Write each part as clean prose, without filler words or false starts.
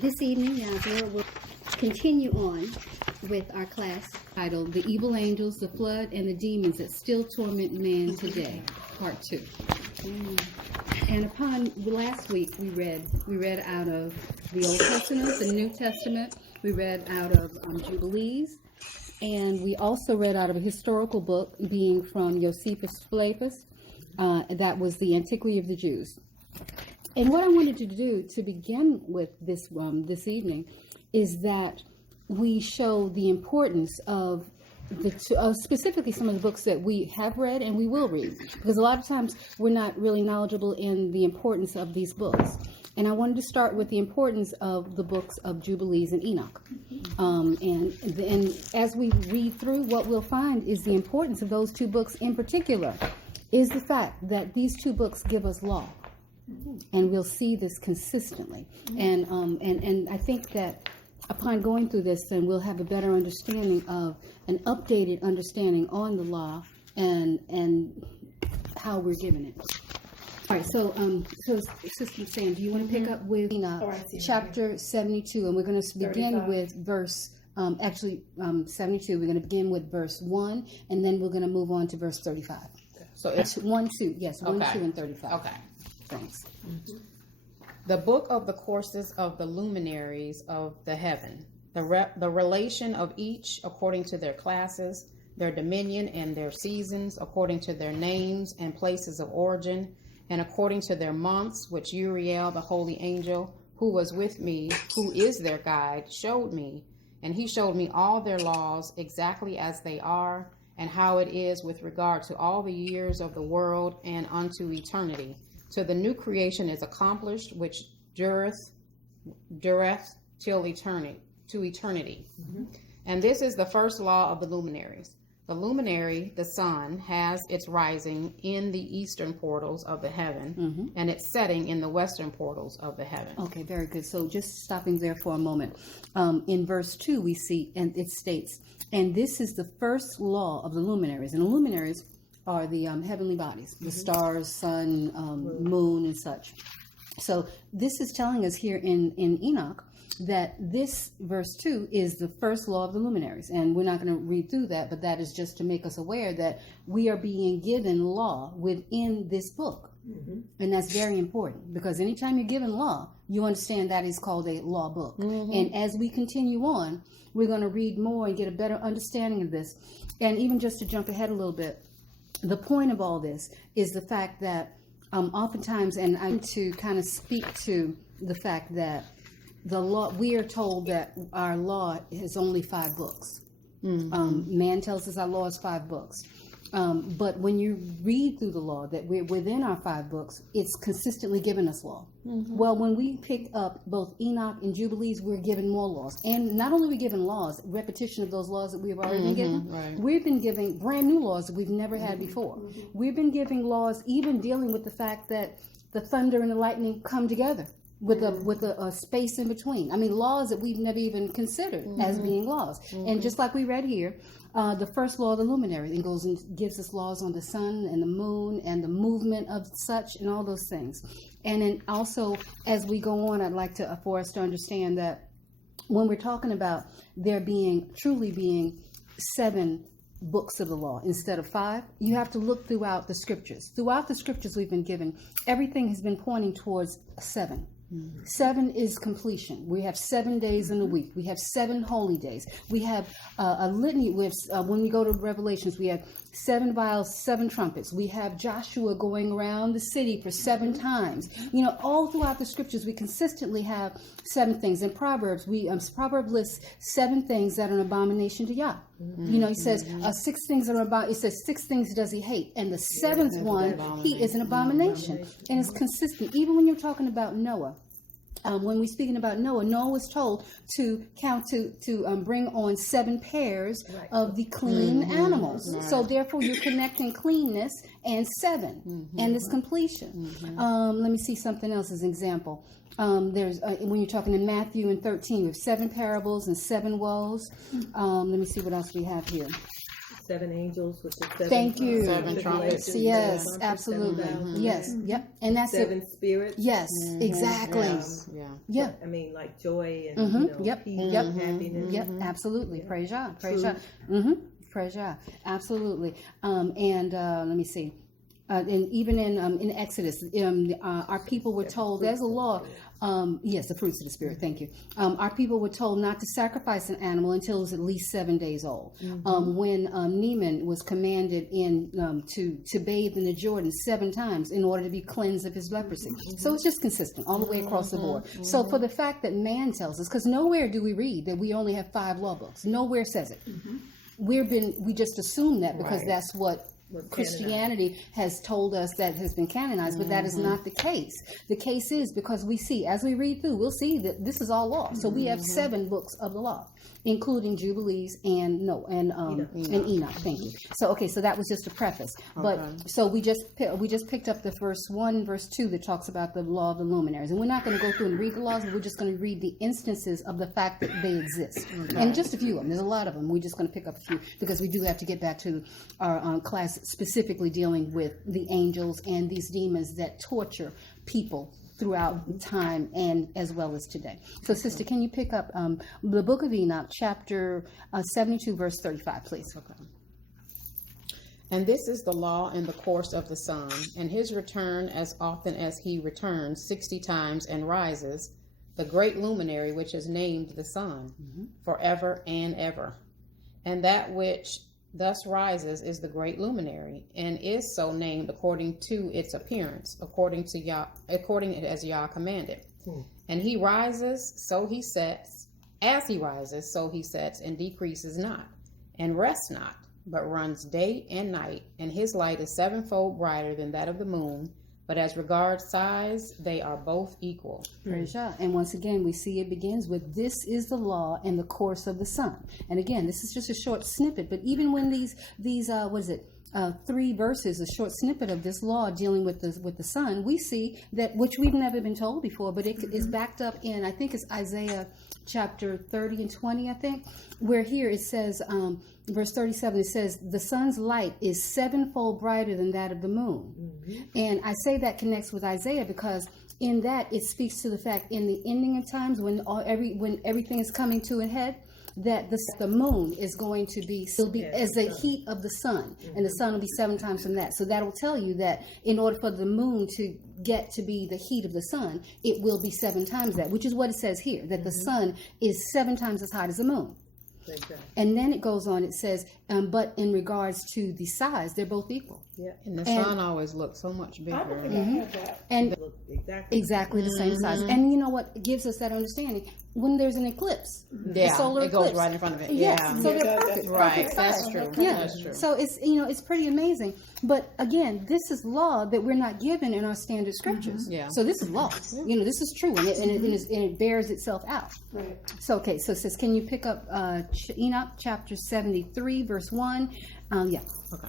This evening, now, we'll continue on with our class titled The Evil Angels, the Flood, and the Demons That Still Torment Man Today, Part 2. And upon last week, we read out of the Old Testament, the New Testament. We read out of Jubilees, and we also read out of a historical book being from Josephus Flavius. That was the Antiquity of the Jews. And what I wanted to do to begin with this evening is that we show the importance of specifically some of the books that we have read and we will read, because a lot of times we're not really knowledgeable in the importance of these books. And I wanted to start with the importance of the books of Jubilees and Enoch. And as we read through, what we'll find is the importance of those two books in particular is the fact that these two books give us law. And we'll see this consistently. And I think that upon going through this, then we'll have a better understanding of an updated understanding on the law and how we're given it. All right, so Sister Sam, do you want to pick up with chapter 72? And we're going to begin 35. with verse, 72. We're going to begin with verse 1, and then we're going to move on to verse 35. So it's 1, 2, yes, 1, Okay. 2, and 35. okay. Thanks. The book of the courses of the luminaries of the heaven, the relation of each according to their classes, their dominion and their seasons, according to their names and places of origin, and according to their months, which Uriel, the holy angel, who was with me, who is their guide, showed me. And he showed me all their laws exactly as they are, and how it is with regard to all the years of the world and unto eternity. So the new creation is accomplished, which dureth till eternity, to eternity. Mm-hmm. And this is the first law of the luminaries. The luminary, the sun, has its rising in the eastern portals of the heaven, and its setting in the western portals of the heaven. Okay, very good. So just stopping there for a moment. In verse 2, we see, and it states, and this is the first law of the luminaries. And the luminaries are the heavenly bodies, the stars, sun, moon, and such. So this is telling us here in Enoch that this verse 2 is the first law of the luminaries. And we're not going to read through that, but that is just to make us aware that we are being given law within this book. Mm-hmm. And that's very important, because anytime you're given law, you understand that is called a law book. Mm-hmm. And as we continue on, we're going to read more and get a better understanding of this. And even just to jump ahead a little bit, the point of all this is the fact that oftentimes, and I need to kind of speak to the fact that the law, we are told that our law is only 5 books. Mm-hmm. Man tells us our law is 5 books. But when you read through the law, that we're within our 5 books, it's consistently given us law. Mm-hmm. Well, when we pick up both Enoch and Jubilees, we're given more laws. And not only are we given laws, repetition of those laws that we've already been given, right. We've been given brand new laws that we've never had before. Mm-hmm. We've been giving laws even dealing with the fact that the thunder and the lightning come together with a space in between. I mean, laws that we've never even considered as being laws. Mm-hmm. And just like we read here, the first law of the luminary, it goes and gives us laws on the sun and the moon and the movement of such and all those things. And then also, as we go on, I'd like for us to understand that when we're talking about there truly being 7 books of the law instead of 5, you have to look throughout the scriptures. Throughout the scriptures we've been given, everything has been pointing towards 7. 7 is completion. We have 7 days in a week. We have 7 holy days. We have a litany. We have, when we go to Revelations, we have 7 vials, 7 trumpets. We have Joshua going around the city for 7 times. You know, all throughout the scriptures, we consistently have 7 things. In Proverbs, Proverbs lists 7 things that are an abomination to Yah. Mm-hmm. You know, he says 6 things that are about. It says 6 things does he hate, and the 7th one he is an abomination, and it's consistent. Even when you're talking about Noah. When we're speaking about Noah was told to bring on 7 pairs of the clean animals. Right. So therefore, you're connecting cleanness and 7 and this completion. Mm-hmm. Let me see something else as an example. There's when you're talking in Matthew and 13, we have 7 parables and 7 woes. Let me see what else we have here. 7 angels with the 7 Thank you. 7 trumpets. Yes, Trumpets, absolutely. 7,000. Yes, yep. And that's 7 it. spirits. Yes, exactly. Yeah. Yeah. I mean, like joy and Yep. peace Yep. and happiness. Yep, absolutely. Praise God. Praise God. Truth. Praise God. Absolutely. And let me see. And even in Exodus, our people were told, there's a law. Yes, the fruits of the Spirit. Thank you. Our people were told not to sacrifice an animal until it was at least 7 days old. When Naaman was commanded to bathe in the Jordan 7 times in order to be cleansed of his leprosy. So it's just consistent all the way across the board. So for the fact that man tells us, because nowhere do we read that we only have 5 law books. Nowhere says it. We just assume that because that's what Christianity has told us that has been canonized, but that is not the case. The case is because we see, as we read through, we'll see that this is all law. So we have 7 books of the law, including Jubilees and Enoch. Thank you. So so that was just a preface. But so we just picked up the verse 2 that talks about the law of the luminaries, and we're not going to go through and read the laws, but we're just going to read the instances of the fact that they exist, and just a few of them. There's a lot of them. We're just going to pick up a few because we do have to get back to our class specifically dealing with the angels and these demons that torture people throughout time and as well as today. So, sister, can you pick up the book of Enoch, chapter 72, verse 35, please? Okay. And this is the law in the course of the sun, and his return as often as he returns 60 times and rises, the great luminary which is named the sun, forever and ever. And that which thus rises is the great luminary, and is so named according to its appearance, according as Yah commanded. And he rises, so he sets, as he rises, so he sets, and decreases not, and rests not, but runs day and night, and his light is 7-fold brighter than that of the moon. But as regards size, they are both equal. Praise God. And once again, we see it begins with, this is the law in the course of the sun. And again, this is just a short snippet, but even when these 3 verses, a short snippet of this law dealing with the sun, we see that, which we've never been told before, but it is backed up in, I think it's Isaiah chapter 30 and 20, I think, where here it says, verse 37, it says, the sun's light is 7-fold brighter than that of the moon. And I say that connects with Isaiah because in that it speaks to the fact in the ending of times when everything is coming to a head, that the moon is going to be as the heat of the sun, and the sun will be 7 times from that. So that will tell you that in order for the moon to get to be the heat of the sun, it will be 7 times that, which is what it says here, that the sun is 7 times as hot as the moon. Exactly. And then it goes on, it says, but in regards to the size, they're both equal. Yeah. And the sun always looks so much bigger. I don't think I have that. And Look exactly the same size. And you know what gives us that understanding? When there's an eclipse, Yeah, a solar it eclipse. goes right in front of it. Yes, Yeah. so they're Yeah, perfect. Right, perfect that's size. true. Yeah, That's true. So it's pretty amazing. But again, this is law that we're not given in our standard scriptures. Yeah. So this is law. This is true, and it bears itself out. Right. So so it says, can you pick up Enoch chapter 73, verse 1? Yeah. Okay.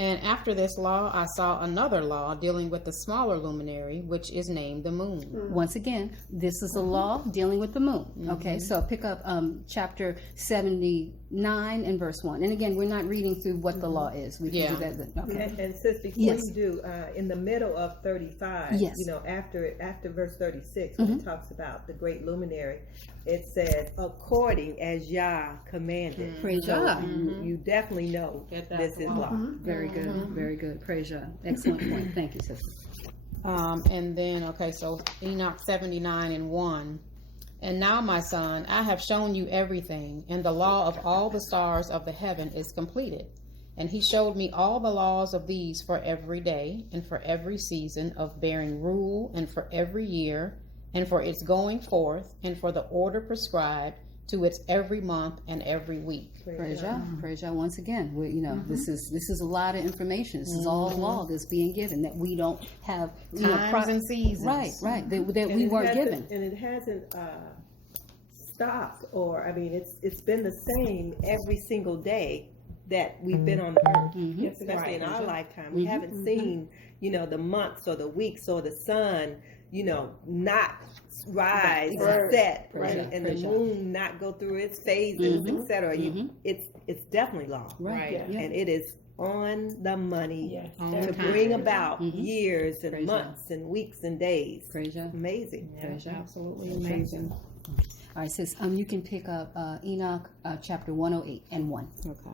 And after this law, I saw another law dealing with the smaller luminary, which is named the moon. Once again, this is a law dealing with the moon. Okay, so pick up chapter 79 and verse 1. And again, we're not reading through what the law is. We can do that. Okay. And sis, before Yes. you do, in the middle of 35, Yes. after verse 36, when it talks about the great luminary, it says, according as Yah commanded. Praise So Yah. you definitely know this is law. Very good, very good. Praise God. Excellent point. Thank you, sister. And then, so Enoch 79 and 1. And now, my son, I have shown you everything, and the law of all the stars of the heaven is completed. And he showed me all the laws of these for every day, and for every season of bearing rule, and for every year, and for its going forth, and for the order prescribed to its every month and every week. Praise God. Praise God. Once again, this is a lot of information. This is all law that's being given that we don't have Times and seasons. Right. That we weren't given. And it hasn't stopped, or it's been the same every single day that we've been on the earth, especially in our lifetime. We haven't seen, the months or the weeks or the sun, not rise Right, or set, Praise God, and praise the God. moon not go through its phases, etc. It's definitely law, Right. Right. Yeah. and it is on the money Yes. On to time. bring about years and Praise months and weeks and days. Praise God. Amazing. Yeah, Praise God. absolutely amazing. All right, sis. You can pick up Enoch chapter 108 and 1. Okay.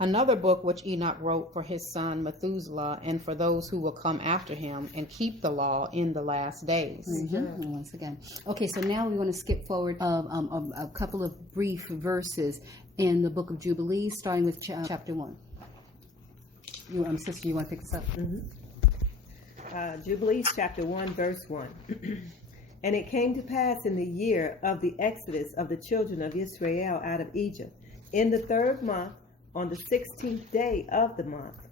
Another book which Enoch wrote for his son Methuselah and for those who will come after him and keep the law in the last days. And once again. Okay, so now we want to skip forward a couple of brief verses in the book of Jubilees, starting with chapter 1. Sister, you want to pick this up? Jubilees chapter 1, verse 1. And it came to pass in the year of the exodus of the children of Israel out of Egypt, in the 3rd month, on the 16th day of the month,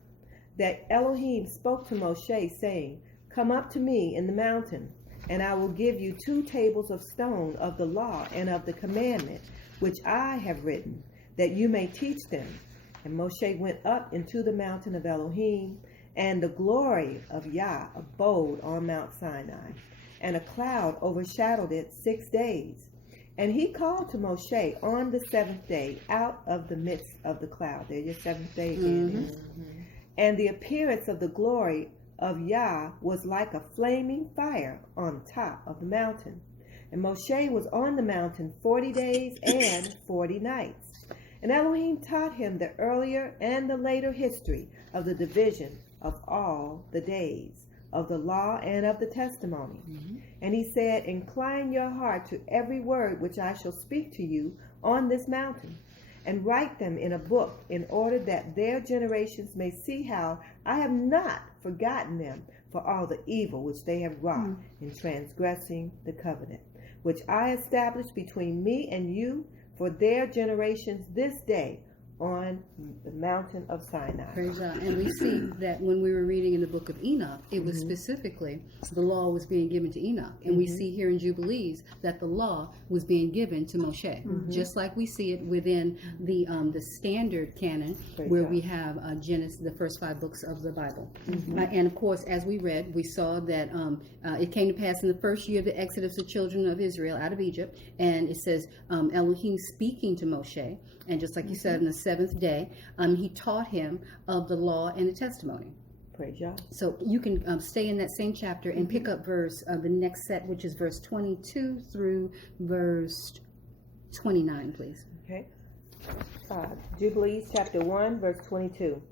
that Elohim spoke to Moshe, saying, Come up to me in the mountain, and I will give you 2 tables of stone of the law and of the commandment, which I have written, that you may teach them. And Moshe went up into the mountain of Elohim, and the glory of Yah abode on Mount Sinai, and a cloud overshadowed it 6 days. And he called to Moshe on the 7th day out of the midst of the cloud. There's your 7th day again. And the appearance of the glory of Yah was like a flaming fire on top of the mountain. And Moshe was on the mountain 40 days and 40 nights. And Elohim taught him the earlier and the later history of the division of all the days, of the law and of the testimony. And he said, Incline your heart to every word which I shall speak to you on this mountain, and write them in a book, in order that their generations may see how I have not forgotten them for all the evil which they have wrought in transgressing the covenant, which I established between me and you for their generations this day on the mountain of Sinai. Praise God. And we see that when we were reading in the book of Enoch, it was specifically the law was being given to Enoch. And we see here in Jubilees that the law was being given to Moshe. Just like we see it within the standard canon, where we have Genesis, the first 5 books of the Bible. And of course, as we read, we saw that it came to pass in the first year of the exodus of the children of Israel out of Egypt. And it says Elohim speaking to Moshe. And just like you said, on the 7th day, he taught him of the law and the testimony. Praise God. So you can stay in that same chapter and pick up the next set, which is verse 22 through verse 29, please. Okay. Jubilees chapter 1, verse 22.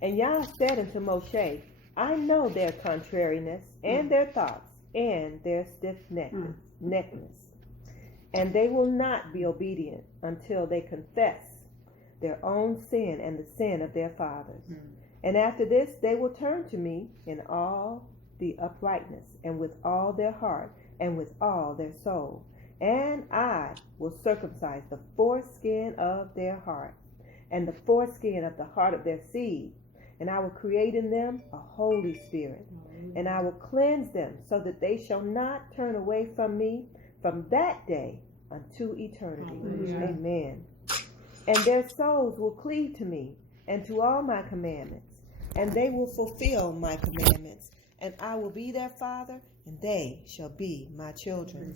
And Yah said unto Moshe, I know their contrariness and their thoughts and their stiff-neckedness. And they will not be obedient until they confess their own sin and the sin of their fathers. And after this they will turn to me in all the uprightness, and with all their heart, and with all their soul. And I will circumcise the foreskin of their heart, and the foreskin of the heart of their seed. And I will create in them a holy spirit, and I will cleanse them, so that they shall not turn away from me from that day unto eternity. Amen. And their souls will cleave to me and to all my commandments, and they will fulfill my commandments, and I will be their father, and they shall be my children.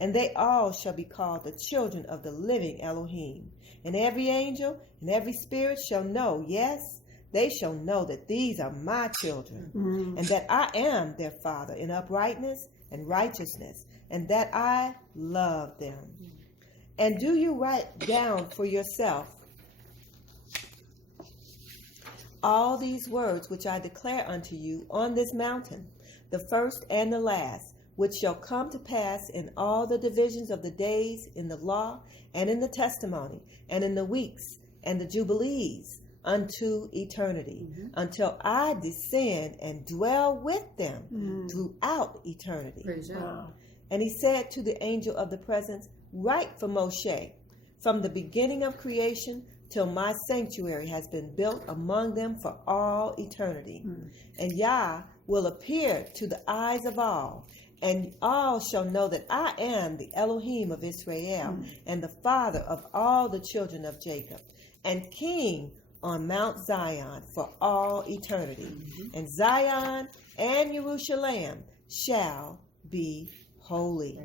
And they all shall be called the children of the living Elohim. And every angel and every spirit shall know, yes, they shall know that these are my children, and that I am their father in uprightness and righteousness, and that I love them. And do you write down for yourself all these words which I declare unto you on this mountain, the first and the last, which shall come to pass in all the divisions of the days, in the law, and in the testimony, and in the weeks, and the jubilees, unto eternity, until I descend and dwell with them throughout eternity. Praise God. And he said to the angel of the presence, Write for Moshe, from the beginning of creation till my sanctuary has been built among them for all eternity. And Yah will appear to the eyes of all, and all shall know that I am the Elohim of Israel, and the father of all the children of Jacob, and king on Mount Zion for all eternity. And Zion and Jerusalem shall be holy.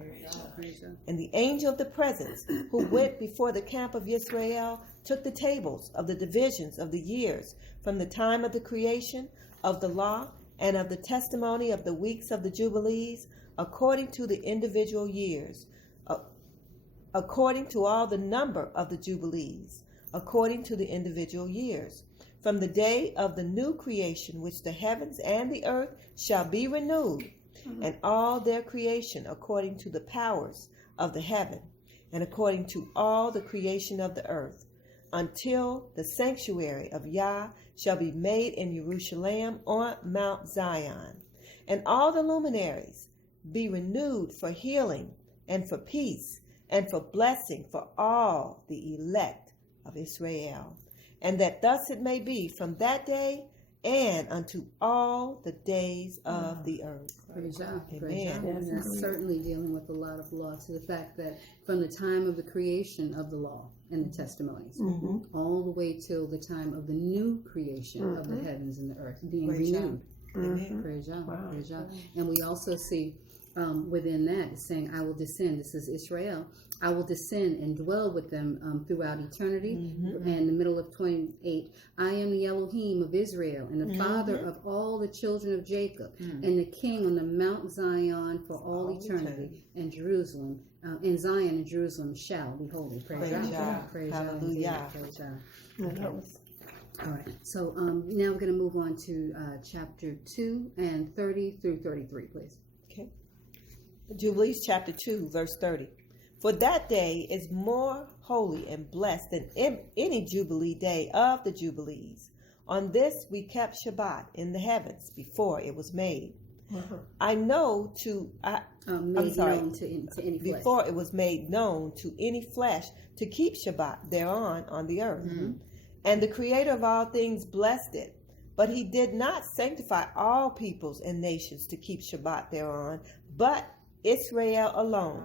Praise God. And the angel of the presence, who went before the camp of Israel, took the tables of the divisions of the years from the time of the creation of the law and of the testimony of the weeks of the Jubilees, according to the individual years, according to all the number of the Jubilees, according to the individual years, from the day of the new creation, which the heavens and the earth shall be renewed, and all their creation according to the powers of the heaven, and according to all the creation of the earth, until the sanctuary of Yah shall be made in Jerusalem on Mount Zion, and all the luminaries be renewed for healing and for peace and for blessing for all the elect of Israel, and that thus it may be from that day and unto all the days of the earth. Praise God. Praise Amen. God. And that's certainly dealing with a lot of law, to the fact that from the time of the creation of the law and the testimonies, all the way till the time of the new creation of the heavens and the earth being Praise renewed. Amen. Praise God. Wow. Praise God. And we also see within that it's saying, I will descend. This is Israel. I will descend and dwell with them throughout eternity. And the middle of 28, I am the Elohim of Israel and the father of all the children of Jacob and the king on the Mount Zion for all eternity. And Jerusalem, and Zion and Jerusalem shall be holy. Praise God. Praise God. Hallelujah. Praise God. Mhm. All right. So now we're going to move on to chapter 2 and 30 through 33, please. Okay. Jubilees chapter 2, verse 30. For that day is more holy and blessed than any Jubilee day of the Jubilees. On this we kept Shabbat in the heavens before it was made. I know Made known to any flesh. before it was made known to any flesh to keep Shabbat thereon on the earth. And the Creator of all things blessed it. But he did not sanctify all peoples and nations to keep Shabbat thereon, but Israel alone.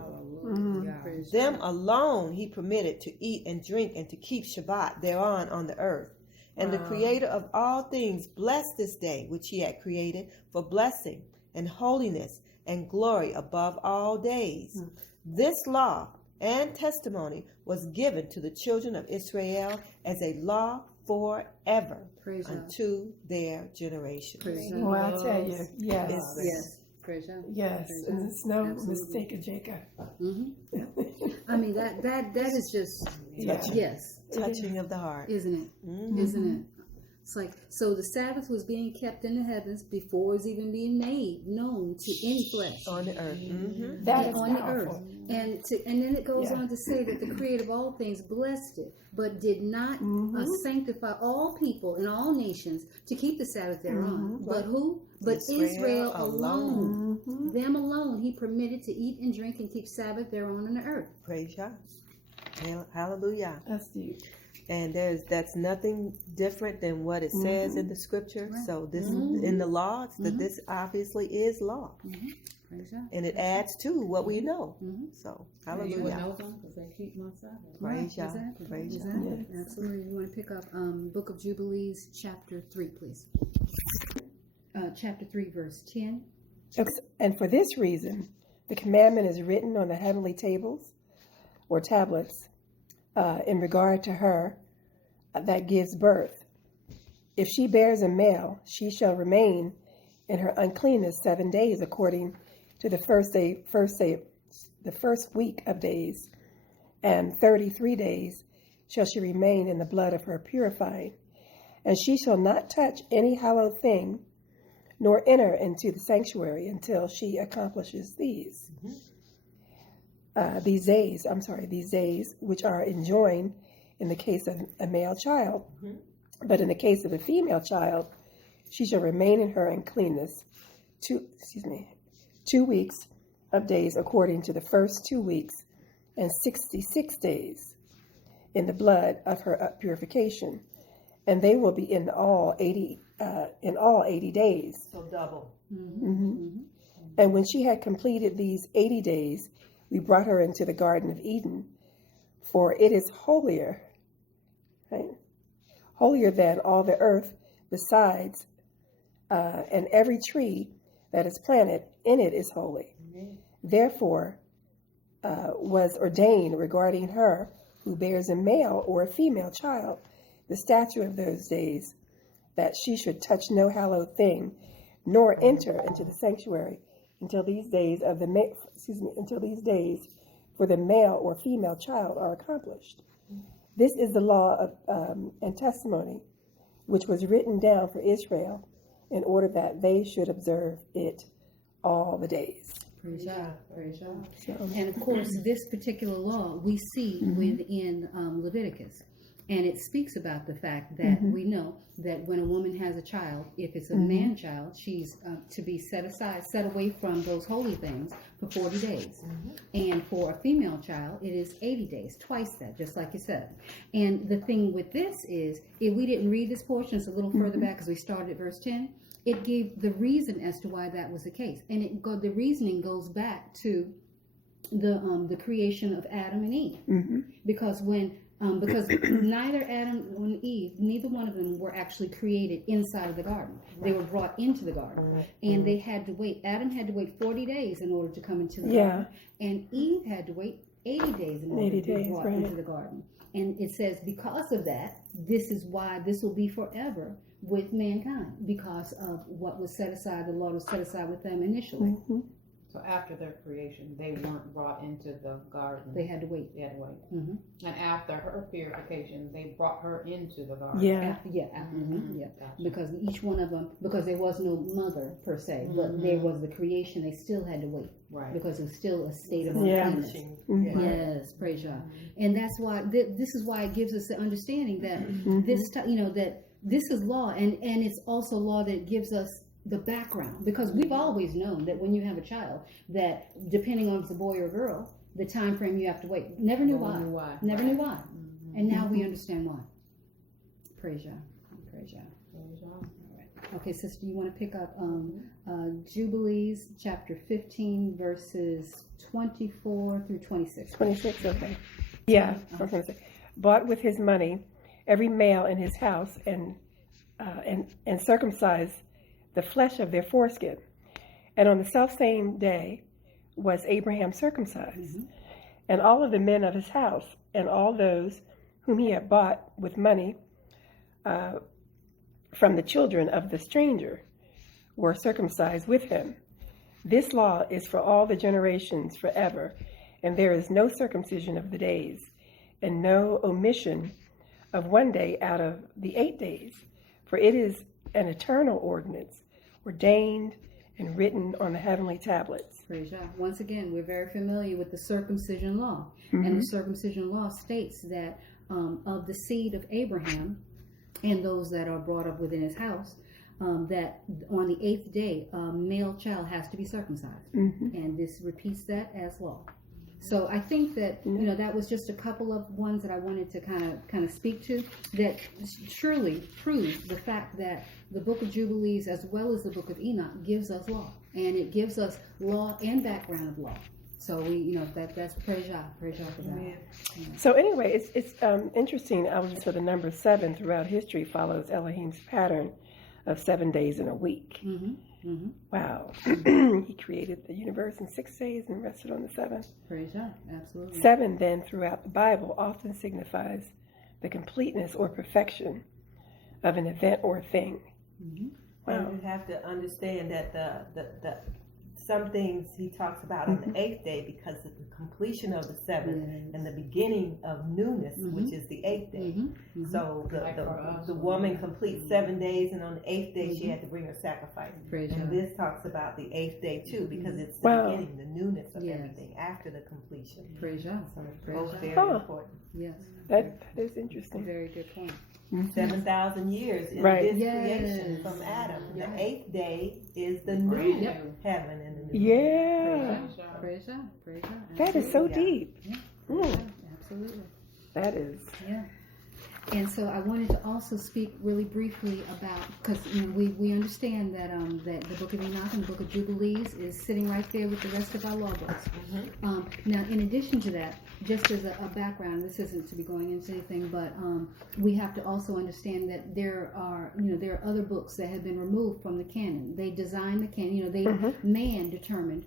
Praise Them God. alone he permitted to eat and drink and to keep Shabbat thereon on the earth. And the Creator of all things blessed this day which he had created for blessing and holiness and glory above all days. This law and testimony was given to the children of Israel as a law forever Praise God. unto their generation. Praise God. Well, I tell you, yes, Yes. Praise God. yes, Praise and God. it's no Absolutely. mistake, Jacob. I mean, that is just, Yeah. yes, Touching of the heart. isn't it? Isn't it? It's like, so the Sabbath was being kept in the heavens before it was even being made known to any flesh On the earth. That is on the powerful. earth. And then it goes Yeah. on to say that the Creator of all things blessed it, but did not sanctify all people and all nations to keep the Sabbath thereon. But who? But Israel alone. Them alone he permitted to eat and drink and keep Sabbath thereon on the earth. Praise God. Hallelujah. That's deep. And that's nothing different than what it says in the scripture. Right. So this in the law, this obviously is law. Praise God. And it adds to what we know. So You would hallelujah. know them because they keep my Sabbath. Praise Yah. Exactly. Praise Yah. Exactly. Absolutely. You want to pick up Book of Jubilees, chapter 3, please. Chapter 3, verse 10. And for this reason, the commandment is written on the heavenly tables or tablets in regard to her that gives birth. If she bears a male, she shall remain in her uncleanness 7 days, according to the first week of days, and 33 days shall she remain in the blood of her purifying. And she shall not touch any hallowed thing, nor enter into the sanctuary until she accomplishes these days which are enjoined in the case of a male child. But in the case of a female child, she shall remain in her uncleanness 2 weeks of days, according to the first 2 weeks, and 66 days in the blood of her purification, and they will be in all 80 days. So double. And when she had completed these 80 days, we brought her into the Garden of Eden, for it is holier, right? Holier than all the earth besides, and every tree that is planted in it is holy. Therefore was ordained regarding her who bears a male or a female child the statute of those days, that she should touch no hallowed thing, nor enter into the sanctuary until these days for the male or female child are accomplished. This is the law of and testimony which was written down for Israel in order that they should observe it all the days. Praise God. Praise God. So, And of course, this particular law we see within Leviticus. And it speaks about the fact that we know that when a woman has a child, if it's a man child, she's to be set away from those holy things for 40 days. And for a female child, it is 80 days, twice that, just like you said. And the thing with this is, if we didn't read this portion, it's a little further back because we started at verse 10, it gave the reason as to why that was the case. And the reasoning goes back to the creation of Adam and Eve. Because because neither Adam nor Eve, neither one of them were actually created inside of the garden. They were brought into the garden. And they had to wait. Adam had to wait 40 days in order to come into the garden. And Eve had to wait 80 days in order to be brought into the garden. And it says, because of that, this is why this will be forever with mankind, because of what was set aside, the law was set aside with them initially. So after their creation, they weren't brought into the garden. They had to wait. They had to wait. And after her purification, they brought her into the garden. Because each one of them, because there was no mother per se, but there was the creation, they still had to wait. Right. Because it was still a state of uncleanness. Yes, praise God. And that's why, this is why it gives us the understanding that that this is law, and it's also law that gives us the background, because we've always known that when you have a child, that depending on if it's a boy or a girl, the time frame you have to wait. Never knew why. Never knew why. And now we understand why. Praise God. Praise God. All right. Okay, sister, you want to pick up Jubilees chapter 15 verses 24 through 26. 26, okay. Yeah, I was going to say, bought with his money every male in his house and circumcised the flesh of their foreskin. And on the selfsame day was Abraham circumcised. And all of the men of his house, and all those whom he had bought with money from the children of the stranger, were circumcised with him. This law is for all the generations forever, and there is no circumcision of the days, and no omission of one day out of the 8 days, for it is an eternal ordinance, ordained and written on the heavenly tablets. Praise God. Once again, we're very familiar with the circumcision law. And the circumcision law states that of the seed of Abraham and those that are brought up within his house, that on the 8th day, a male child has to be circumcised. And this repeats that as law. So I think that, that was just a couple of ones that I wanted to kind of speak to that surely prove the fact that the book of Jubilees, as well as the book of Enoch, gives us law. And it gives us law and background of law. So that's praise God for that. Yeah. So anyway, it's interesting. So the number 7 throughout history follows Elohim's pattern of 7 days in a week. Wow. He created the universe in 6 days and rested on the 7th. Praise God. Absolutely. 7 then throughout the Bible often signifies the completeness or perfection of an event or thing. Wow. And you have to understand that the some things he talks about on the 8th day because of the completion of the 7th and the beginning of newness, which is the 8th day. So the woman completes 7 days, and on the 8th day she had to bring her sacrifice. And this talks about the 8th day too, because it's the beginning, the newness of everything after the completion. Praise God. So it's both very important. Yes. That is interesting. Very good point. 7,000 years in this creation from Adam. The 8th day is the new heaven and the new earth. Praise God. Praise God. That is so deep. Absolutely. That is. Yeah. And so I wanted to also speak really briefly about, because we understand that that the Book of Enoch and the Book of Jubilees is sitting right there with the rest of our law books. Now, in addition to that, just as a background, this isn't to be going into anything, but we have to also understand that there are other books that have been removed from the canon. They designed the canon. Man determined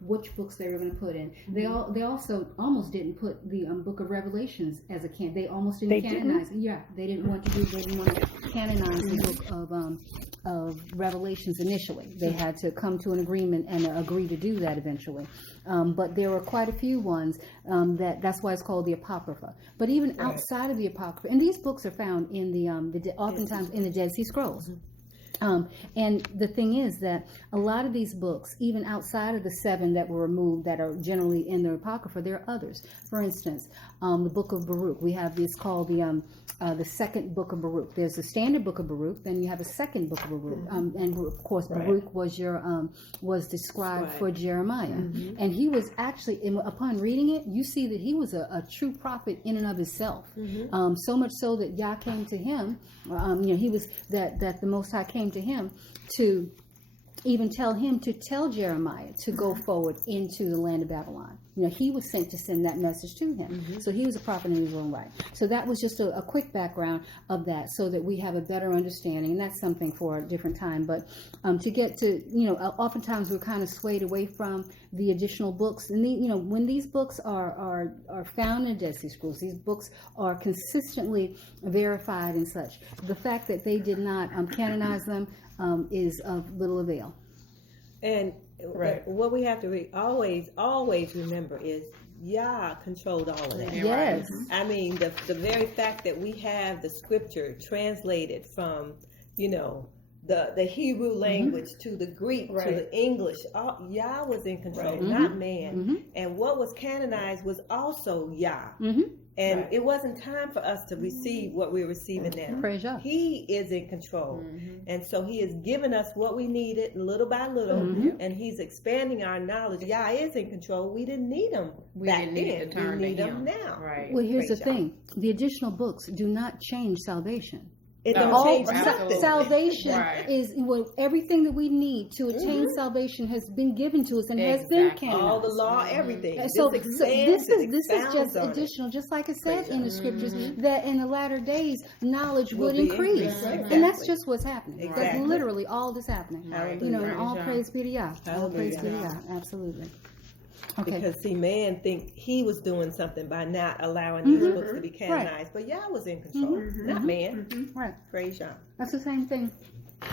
which books they were going to put in. They also almost didn't put the Book of Revelations as a canon. They almost didn't canonize. Yeah, they didn't want to canonize the book of Revelations initially. They had to come to an agreement and agree to do that eventually. But there were quite a few ones that's why it's called the Apocrypha. But even outside of the Apocrypha, and these books are found in oftentimes in the Dead Sea Scrolls. And the thing is that a lot of these books, even outside of the 7 that were removed that are generally in the Apocrypha, there are others. For instance, the Book of Baruch. We have this called the second Book of Baruch. There's a standard Book of Baruch, then you have a second Book of Baruch, and of course Baruch was described for Jeremiah, and he was actually, upon reading it, you see that he was a true prophet in and of himself. So much so that Yah came to him. He was that the Most High came to him to even tell Jeremiah to go forward into the land of Babylon. He was sent to send that message to him. So he was a prophet in his own right. So that was just a quick background of that, so that we have a better understanding. And that's something for a different time. But to get to, oftentimes we're kind of swayed away from the additional books. And when these books are found in Dead Sea Scrolls, these books are consistently verified and such. The fact that they did not canonize them is of little avail. And what we have to always remember is Yah controlled all of that. Yes. I mean, the very fact that we have the scripture translated from, the Hebrew language to the Greek to the English, Yah was in control, not man. And what was canonized was also Yah. And it wasn't time for us to receive what we're receiving now. Praise Yah. He is in control. And so he has given us what we needed little by little, and he's expanding our knowledge. Yah is in control. We didn't need him back then. We need him now. Right. Well, here's the thing. The additional books do not change salvation. It don't change nothing. Salvation is everything that we need to attain salvation has been given to us and has been canonized. All the law, everything. So this is just additional, just like it said in the scriptures, that in the latter days knowledge would increase, and that's just what's happening. That's literally all that's happening. And all praise be to Yah. All praise be to Yah. Absolutely. Okay. Because man think he was doing something by not allowing these books to be canonized, but Yah was in control, not man. Right. Praise Yah. That's the same thing.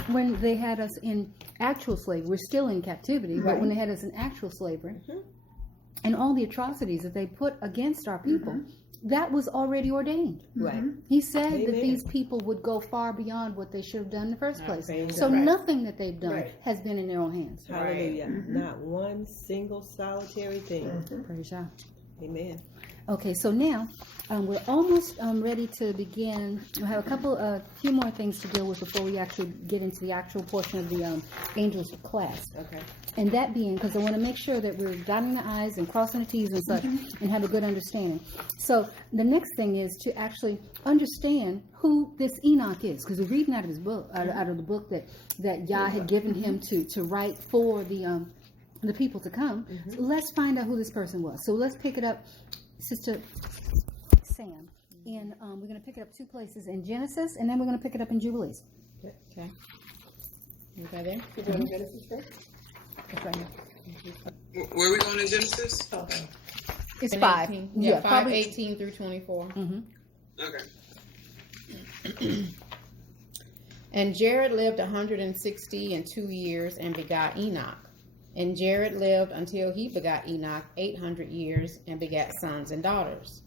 When they had us in actual slavery, we're still in captivity, but when they had us in actual slavery, and all the atrocities that they put against our people, that was already ordained. Right. He said that these people would go far beyond what they should have done in the first place. So nothing that they've done has been in their own hands. Hallelujah. Not one single solitary thing. Praise Yah. Amen. Okay, so now we're almost ready to begin. We'll have a few more things to deal with before we actually get into the actual portion of the angels class. Okay. And that being, because I want to make sure that we're dotting the I's and crossing the T's and such, and have a good understanding. So the next thing is to actually understand who this Enoch is, because we're reading out of his book, out of the book that Yah had given him to write for the people to come. So let's find out who this person was. So let's pick it up, Sister Sam. And we're going to pick it up 2 places in Genesis, and then we're going to pick it up in Jubilees. Okay. You got there? You want Genesis first? It's right here. Where are we going in Genesis? It's 5. 18. Yeah, 5, 18 through 24. Okay. And Jared lived 162 years and begot Enoch. And Jared lived until he begot Enoch 800 years and begat sons and daughters.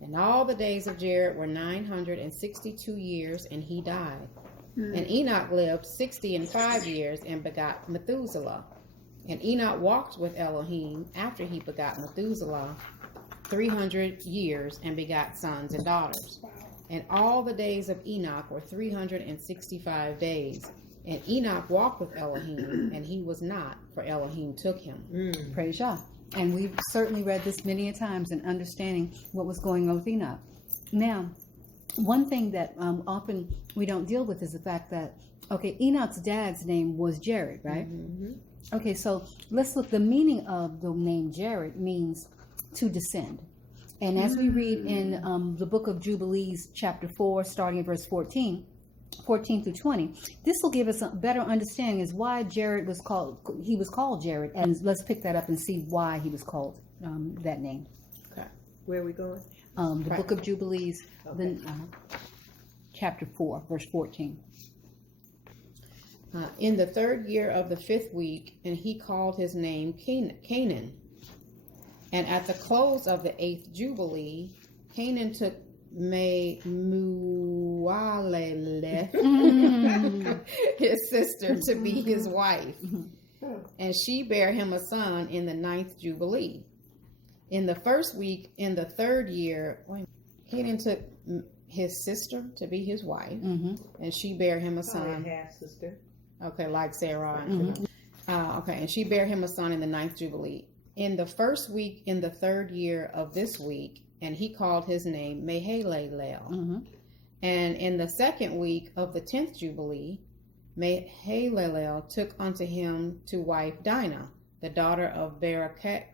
And all the days of Jared were 962 years, and he died. And Enoch lived 65 years and begot Methuselah. And Enoch walked with Elohim after he begot Methuselah 300 years and begot sons and daughters. And all the days of Enoch were 365 days. And Enoch walked with Elohim, and he was not, for Elohim took him. Praise Yah. And we've certainly read this many a times in understanding what was going on with Enoch. Now, one thing that often we don't deal with is the fact that, okay, Enoch's dad's name was Jared, right? Okay, so let's look. The meaning of the name Jared means to descend. And as we read in the book of Jubilees, chapter 4, starting at verse 14 through 20, this will give us a better understanding as why Jared was called Jared. And let's pick that up and see why he was called that name. Okay. Where are we going? The book of Jubilees, then chapter 4, verse 14. In the 3rd year of the 5th week, and he called his name Canaan. And at the close of the 8th Jubilee, Canaan took Mualeleth, his sister, to be his wife. And she bare him a son in the 9th Jubilee. In the 1st week, in the 3rd year, Canaan took his sister to be his wife, and she bare him a son. Half sister. Okay, like Sarah. And she bare him a son in the 9th Jubilee. In the 1st week, in the 3rd year of this week, and he called his name Mahalalel. And in the 2nd week of the 10th Jubilee, Mahalalel took unto him to wife Dinah, the daughter of Barachiel,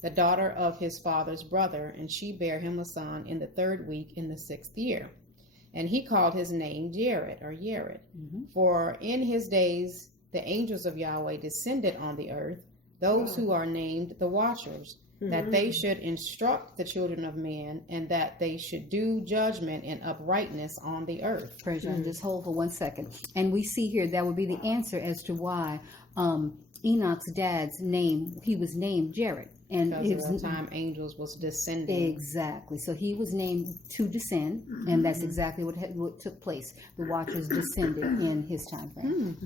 the daughter of his father's brother, and she bare him a son in the 3rd week in the 6th year. And he called his name Jared, or Yared. For in his days the angels of Yahweh descended on the earth, those who are named the watchers, that they should instruct the children of men, and that they should do judgment and uprightness on the earth. Praise God. Just hold for 1 second. And we see here that would be the answer as to why Enoch's dad's name, he was named Jared. And Because at the time angels was descending. Exactly. So he was named to descend, and that's exactly what took place. The watchers descended in his time frame.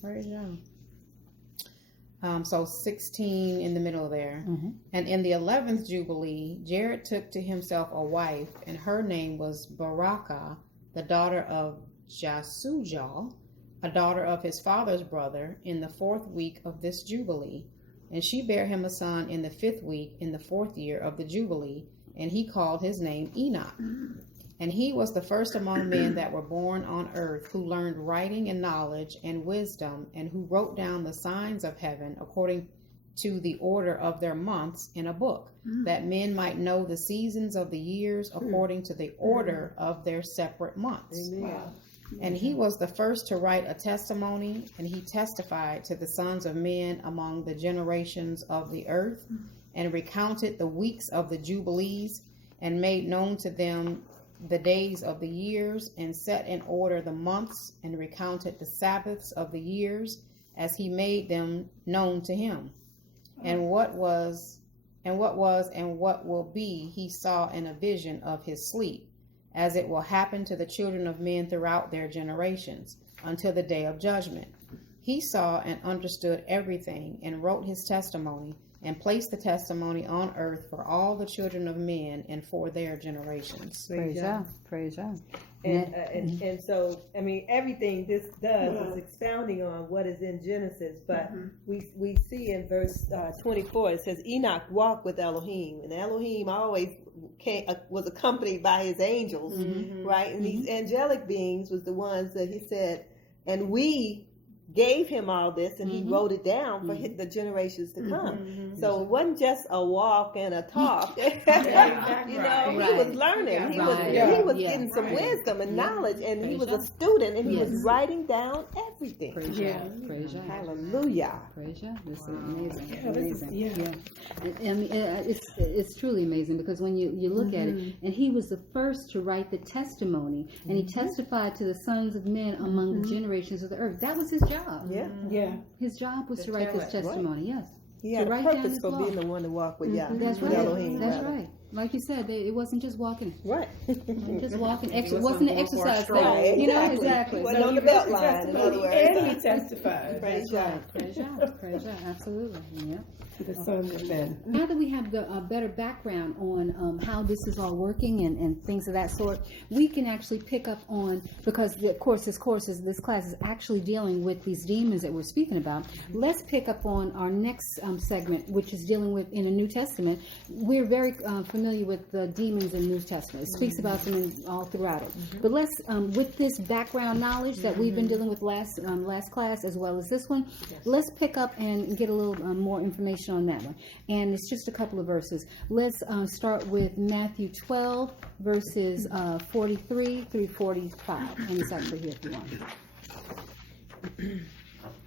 Praise God. So 16 in the middle there. And in the 11th Jubilee, Jared took to himself a wife, and her name was Barakah, the daughter of Jasujal, a daughter of his father's brother, in the 4th week of this Jubilee. And she bare him a son in the 5th week, in the 4th year of the Jubilee, and he called his name Enoch. And he was the first among men that were born on earth, who learned writing and knowledge and wisdom, and who wrote down the signs of heaven according to the order of their months in a book, that men might know the seasons of the years according to the order of their separate months. And he was the first to write a testimony, and he testified to the sons of men among the generations of the earth, and recounted the weeks of the jubilees, and made known to them the days of the years, and set in order the months, and recounted the Sabbaths of the years, as he made them known to him. And what was and what will be, he saw in a vision of his sleep, as it will happen to the children of men throughout their generations, until the day of judgment. He saw and understood everything, and wrote his testimony, and placed the testimony on earth for all the children of men and for their generations. Praise God. Praise God. And so, I mean, everything this does is expounding on what is in Genesis, but we see in verse 24, it says, Enoch walked with Elohim, and Elohim always was accompanied by his angels, right? And these angelic beings was the ones that he said, and we gave him all this, and he wrote it down for the generations to come. So it wasn't just a walk and a talk. He was learning. He was getting some wisdom and knowledge, and he was a student, and he was writing down everything. Praise God. Praise God. Hallelujah. Praise God. This is amazing. I mean, it's truly amazing, because when you look at it, and he was the first to write the testimony, and he testified to the sons of men among the generations of the earth. That was his job. His job was to write this testimony. Yes. He had a purpose for being the one to walk with Yah. That's with right. Elohim, That's right. Like you said, it wasn't just walking. Right. Just walking. It wasn't an exercise thing. Right, You know, exactly. exactly. He wasn't on the belt line, in other words. And he testified Praise God. Praise God. Praise God. Absolutely. Yeah. to the sons of men. Now that we have the better background on how this is all working and things of that sort, we can actually pick up on, because of course this class is actually dealing with these demons that we're speaking about. Let's pick up on our next segment, which is dealing with in the New Testament. We're very familiar familiar with the demons in the New Testament. It speaks about them all throughout it. But let's, with this background knowledge that we've been dealing with last class as well as this one, let's pick up and get a little more information on that one. And it's just a couple of verses. Let's start with Matthew 12, verses 43 through 45. And it's actually here if you want.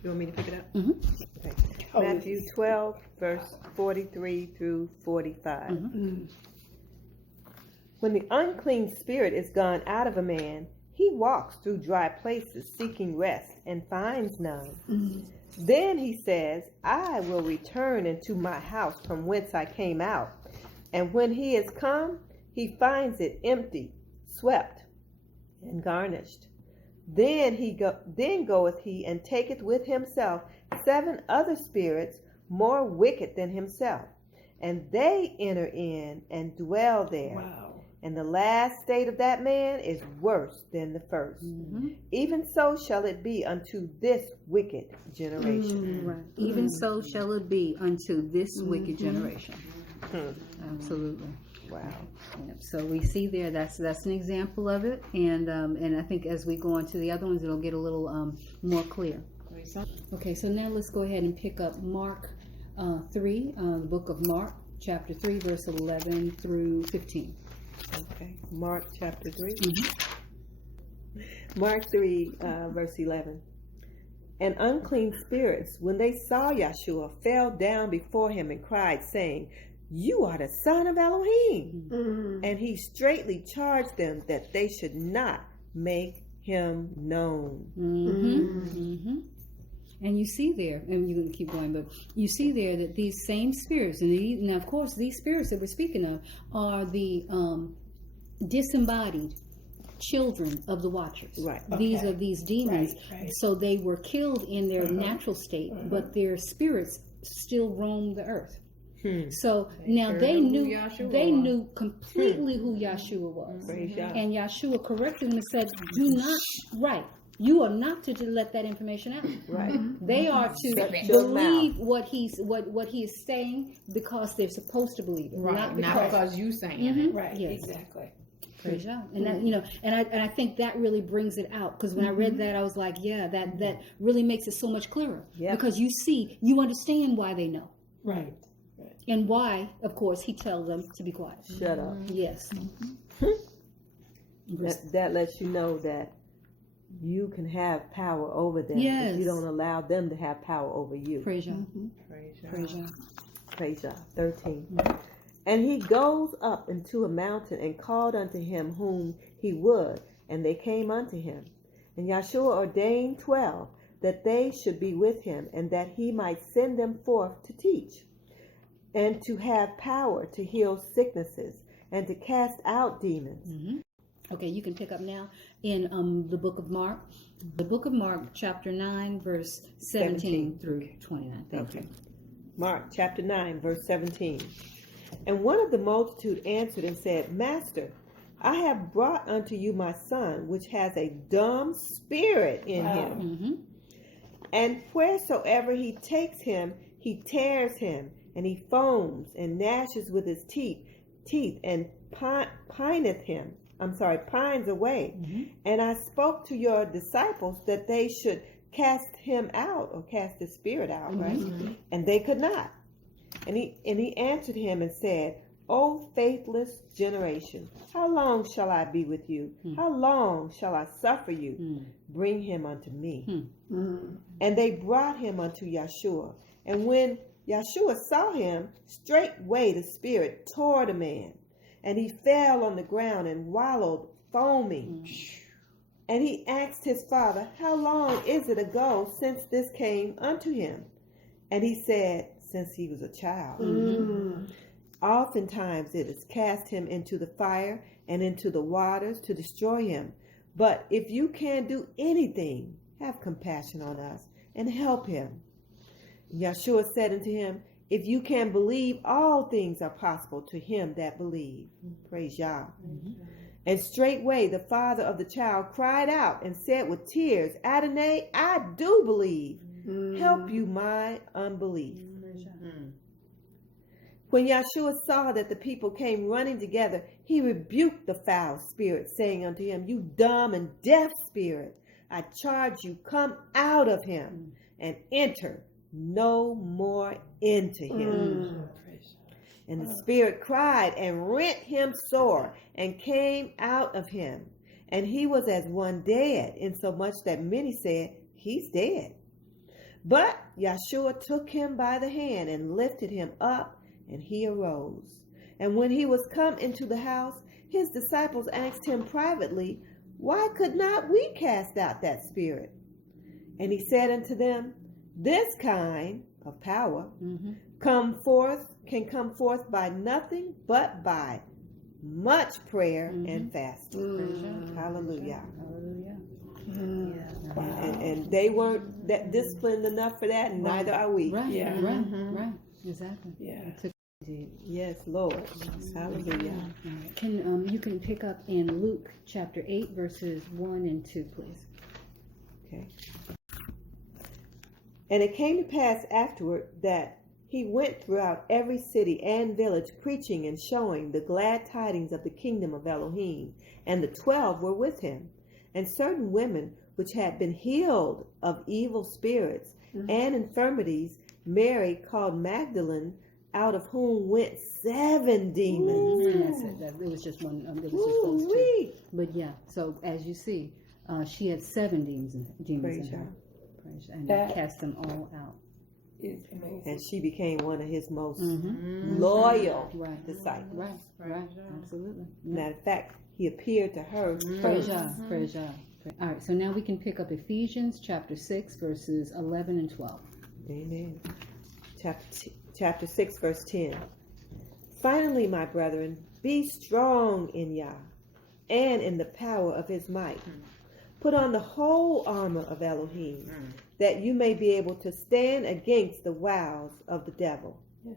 You want me to pick it up? Mm-hmm. Okay. Matthew 12, verse 43 through 45. When the unclean spirit is gone out of a man, he walks through dry places seeking rest and finds none. Then he says, I will return into my house from whence I came out. And when he is come, he finds it empty, swept, and garnished. Then goeth he and taketh with himself 7 other spirits more wicked than himself, and they enter in and dwell there. Wow. And the last state of that man is worse than the first. Even so shall it be unto this wicked generation. Right. Even so shall it be unto this wicked generation. Absolutely. Wow. Yep. So we see there that's an example of it, and I think as we go on to the other ones, it'll get a little more clear. Okay, so now let's go ahead and pick up Mark 3, the book of Mark, chapter 3, verse 11 through 15. Okay. Mark chapter 3. Mark 3, verse 11. And unclean spirits, when they saw Yeshua, fell down before him and cried, saying, You are the Son of Elohim. And he straitly charged them that they should not make him known. And you see there, and you can keep going, but you see there that these same spirits, and now of course these spirits that we're speaking of are the disembodied children of the Watchers. Right. These are these demons. Right. So they were killed in their natural state, but their spirits still roam the earth. So now they knew completely who Yeshua was. Praise Yah. And Yeshua corrected them and said, "Do not You are not to let that information out. Right. They are to believe what he is saying because they're supposed to believe it, Right. not because you saying it. Right. Yes. Exactly. Praise God. And that, and I think that really brings it out, because when I read that, I was like, yeah, that really makes it so much clearer. Yep. Because you understand why they know. Right. And why, of course, he tells them to be quiet. Shut up. Yes. That lets you know that you can have power over them if you don't allow them to have power over you. Praise God. Praise God. Praise God. 13. And he goes up into a mountain and called unto him whom he would, and they came unto him. And Yeshua ordained 12 that they should be with him, and that he might send them forth to teach, and to have power to heal sicknesses, and to cast out demons. Okay, you can pick up now in the book of Mark. The book of Mark, chapter 9, verse 17 through 29. Thank you. Mark chapter 9, verse 17. And one of the multitude answered and said, Master, I have brought unto you my son, which has a dumb spirit in him. And wheresoever he takes him, he tears him, and he foams and gnashes with his teeth, and pines away. And I spoke to your disciples that they should cast him out, or cast the spirit out, right? And they could not. And he answered him and said, O faithless generation, how long shall I be with you? How long shall I suffer you? Bring him unto me. And they brought him unto Yeshua. And when Yeshua saw him, straightway the spirit tore the man, and he fell on the ground and wallowed, foaming. And he asked his father, How long is it ago since this came unto him? And he said, Since he was a child. Oftentimes it has cast him into the fire and into the waters to destroy him. But if you can do anything, have compassion on us and help him. Yeshua said unto him, If you can believe, all things are possible to him that believe. Praise Yah. And straightway the father of the child cried out and said with tears, Adonai, I do believe. Help you my unbelief. When Yahshua saw that the people came running together, he rebuked the foul spirit, saying unto him, You dumb and deaf spirit, I charge you, come out of him and enter no more into him. And the spirit cried and rent him sore and came out of him. And he was as one dead, insomuch that many said, He's dead. But Yahshua took him by the hand and lifted him up, and he arose. And when he was come into the house, his disciples asked him privately, Why could not we cast out that spirit? And he said unto them, This kind of power can come forth by nothing but by much prayer and fasting. Hallelujah. And they weren't that disciplined enough for that, and neither are we. Right. Exactly. Yeah. Yes, Lord. Hallelujah. Can you can pick up in Luke chapter 8 verses 1 and 2, please. Okay. And it came to pass afterward that he went throughout every city and village, preaching and showing the glad tidings of the kingdom of Elohim. And the 12 were with him. And certain women which had been healed of evil spirits and infirmities, Mary called Magdalene, out of whom went 7 demons. And that's it. It was just one. It was just those two. Ooh-wee. But yeah. So as you see, she had 7 demons Praise in her. God. Praise God. And That- cast them all out. It's amazing. And she became one of his most loyal Right. disciples. Right. Absolutely. Matter of fact, he appeared to her Praise first. God. Praise God. All right. So now we can pick up Ephesians chapter 6 verses 11 and 12. Amen. Chapter 6, verse 10. Finally, my brethren, be strong in Yah and in the power of his might. Put on the whole armor of Elohim, that you may be able to stand against the wiles of the devil. Yes.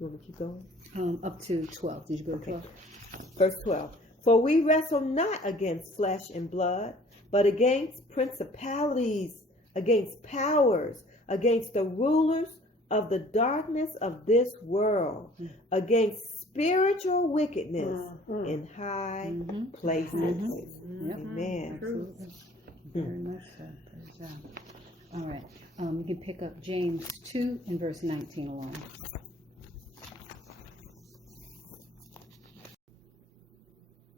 You want me to keep going? Up to 12. Did you go to 12? Verse 12. For we wrestle not against flesh and blood, but against principalities, against powers, against the rulers of the darkness of this world, against spiritual wickedness in high places. Amen. Absolutely. Very much so. Praise God. All right. You can pick up James 2 and verse 19 alone.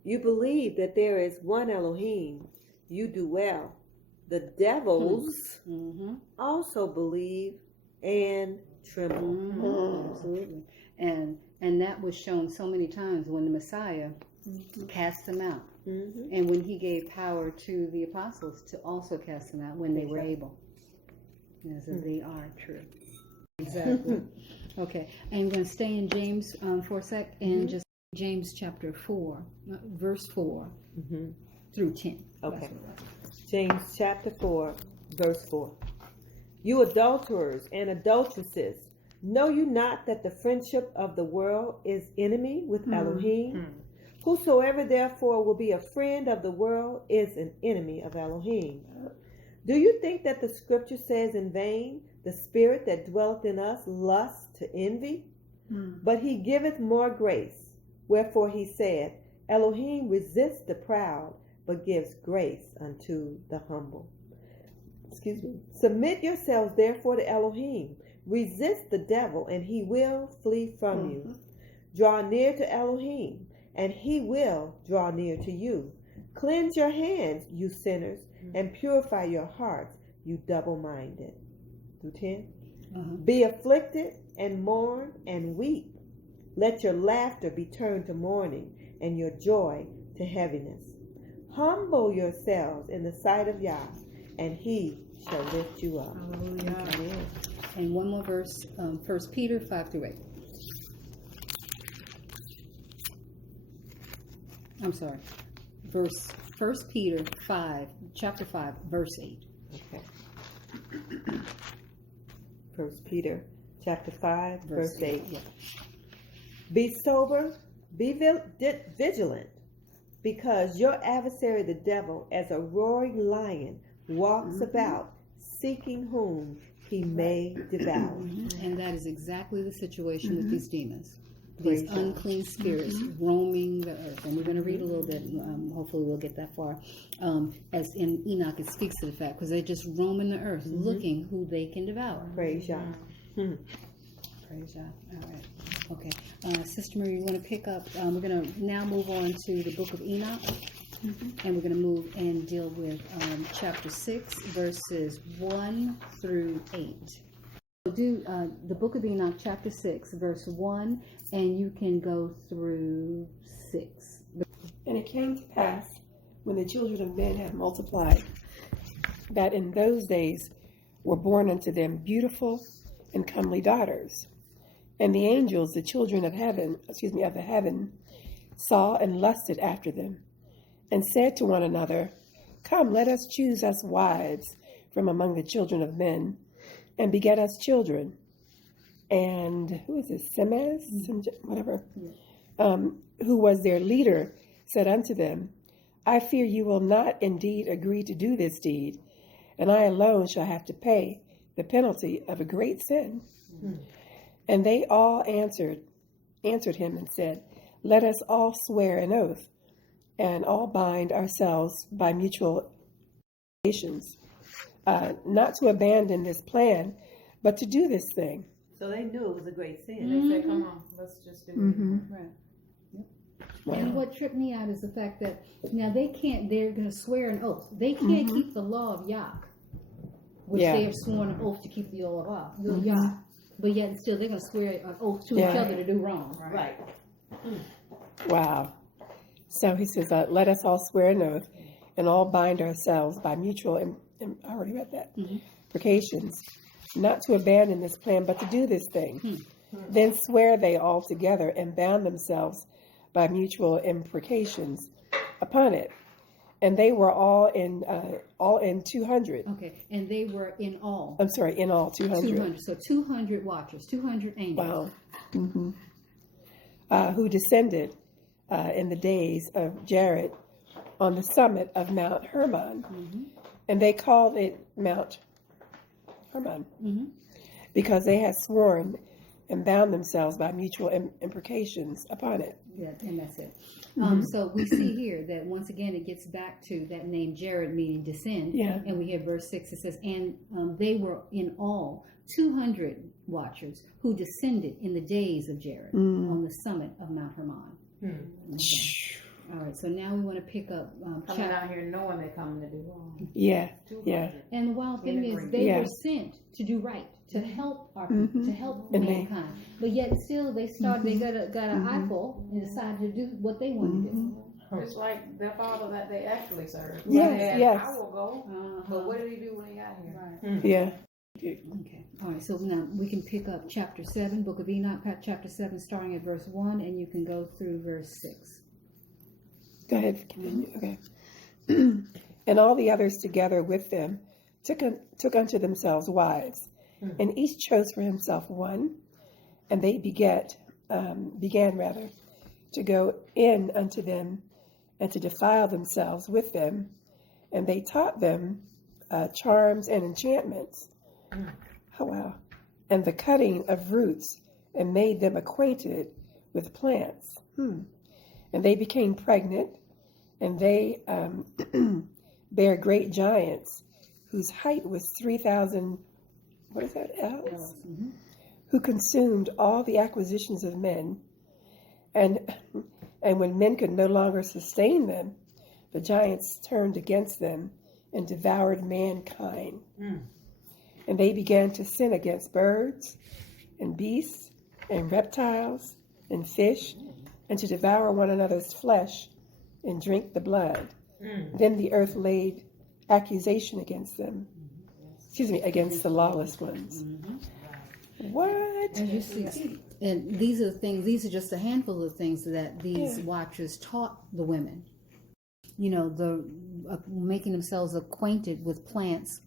You believe that there is one Elohim. You do well. The devils also believe and tremble. Absolutely. And that was shown so many times when the Messiah cast them out. And when he gave power to the apostles to also cast them out when they were able. So they are true. Exactly. Okay. And we're going to stay in James for a sec and just James chapter 4, verse 4 through 10. Okay. James chapter 4, verse 4. You adulterers and adulteresses, know you not that the friendship of the world is enemy with Elohim? Whosoever therefore will be a friend of the world is an enemy of Elohim. Do you think that the scripture says in vain, the spirit that dwelleth in us lusts to envy? But he giveth more grace. Wherefore he saith, Elohim resists the proud, but gives grace unto the humble. Submit yourselves therefore to Elohim. Resist the devil, and he will flee from you. Draw near to Elohim, and he will draw near to you. Cleanse your hands, you sinners, and purify your hearts, you double-minded. Through 10. Be afflicted, and mourn, and weep. Let your laughter be turned to mourning, and your joy to heaviness. Humble yourselves in the sight of Yah, and he shall lift you up. Hallelujah. And one more verse, 1 Peter 5 through 8. I'm sorry. 1 Peter 5, chapter 5, verse 8. Okay. 1 Peter chapter 5, verse 8. Yeah. Be sober, be vigilant, because your adversary the devil, as a roaring lion, walks about, seeking whom he may devour. And that is exactly the situation with these demons. Praise These God. unclean spirits roaming the earth. And we're going to read a little bit, hopefully we'll get that far. As in Enoch, it speaks to the fact, because they're just roaming the earth, looking who they can devour. Praise Yah. Praise God. All right. Okay. Sister Marie, you want to pick up? We're going to now move on to the book of Enoch. And we're going to move and deal with chapter 6, verses 1 through 8. So do the book of Enoch, chapter 6, verse 1, and you can go through 6. And it came to pass, when the children of men had multiplied, that in those days were born unto them beautiful and comely daughters. And the angels, the children of the heaven, saw and lusted after them, and said to one another, Come, let us choose us wives from among the children of men, and beget us children. And who is this? Semez, whatever, who was their leader, said unto them, I fear you will not indeed agree to do this deed, and I alone shall have to pay the penalty of a great sin. And they all answered him and said, Let us all swear an oath, and all bind ourselves by mutual obligations, not to abandon this plan, but to do this thing. So they knew it was a great sin. And they said, come on, let's just do it. Right. Wow. And what tripped me out is the fact that now they're going to swear an oath. They can't keep the law of Yah, which they have sworn an oath to keep the law of Yah. But yet still they're going to swear an oath to each other to do wrong. Right. Wow. So he says, let us all swear an oath and all bind ourselves by mutual, I already read that, imprecations, not to abandon this plan, but to do this thing. Then swear they all together and bound themselves by mutual imprecations upon it. And they were all in 200. Okay, and they were in all. I'm sorry, in all 200. 200. So 200 watchers, 200 angels. Wow. Who descended in the days of Jared on the summit of Mount Hermon. And they called it Mount Hermon because they had sworn and bound themselves by mutual imprecations upon it. Yeah, and that's it. So we see here that once again it gets back to that name Jared, meaning descend. Yeah. And we have verse 6, it says, and they were in all 200 watchers who descended in the days of Jared on the summit of Mount Hermon. Okay. All right, so now we want to pick up Coming out here knowing they're coming to do wrong. Yeah. And the wild thing is, they were sent to do right, to help our people, to help mankind. But yet still, they started. They got an eyeful and decided to do what they wanted to do. It's like their father that they actually served. Yes. I will go. But what did he do when he got here? Right. Yeah. Okay. All right. So now we can pick up chapter 7, Book of Enoch, chapter 7, starting at verse 1, and you can go through verse 6. Go ahead. Continue. Okay. And all the others together with them took unto themselves wives, and each chose for himself one, and they began to go in unto them and to defile themselves with them, and they taught them charms and enchantments. Oh, wow. And the cutting of roots, and made them acquainted with plants. And they became pregnant, and they bare great giants, whose height was 3,000, what is that, ells? Who consumed all the acquisitions of men. And when men could no longer sustain them, the giants turned against them and devoured mankind. And they began to sin against birds and beasts and reptiles and fish, and to devour one another's flesh and drink the blood. Then the earth laid accusation against them. Against the lawless ones. What? As you see, and these are the things. These are just a handful of things that these watchers taught the women. You know, the making themselves acquainted with plants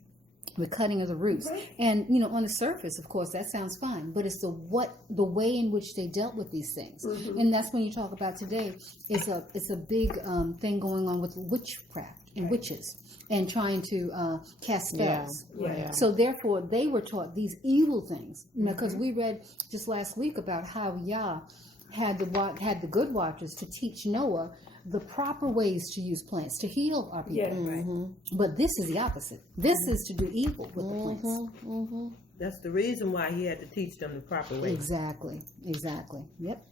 the cutting of the roots. And on the surface, of course, that sounds fine, but it's the way in which they dealt with these things. And that's when you talk about today, it's a big thing going on with witchcraft and witches and trying to cast spells. Yeah. So therefore they were taught these evil things, because we read just last week about how Yah had the good watchers to teach Noah the proper ways to use plants to heal our people. But this is the opposite. This is to do evil with the plants. That's the reason why he had to teach them the proper way. Exactly. Yep.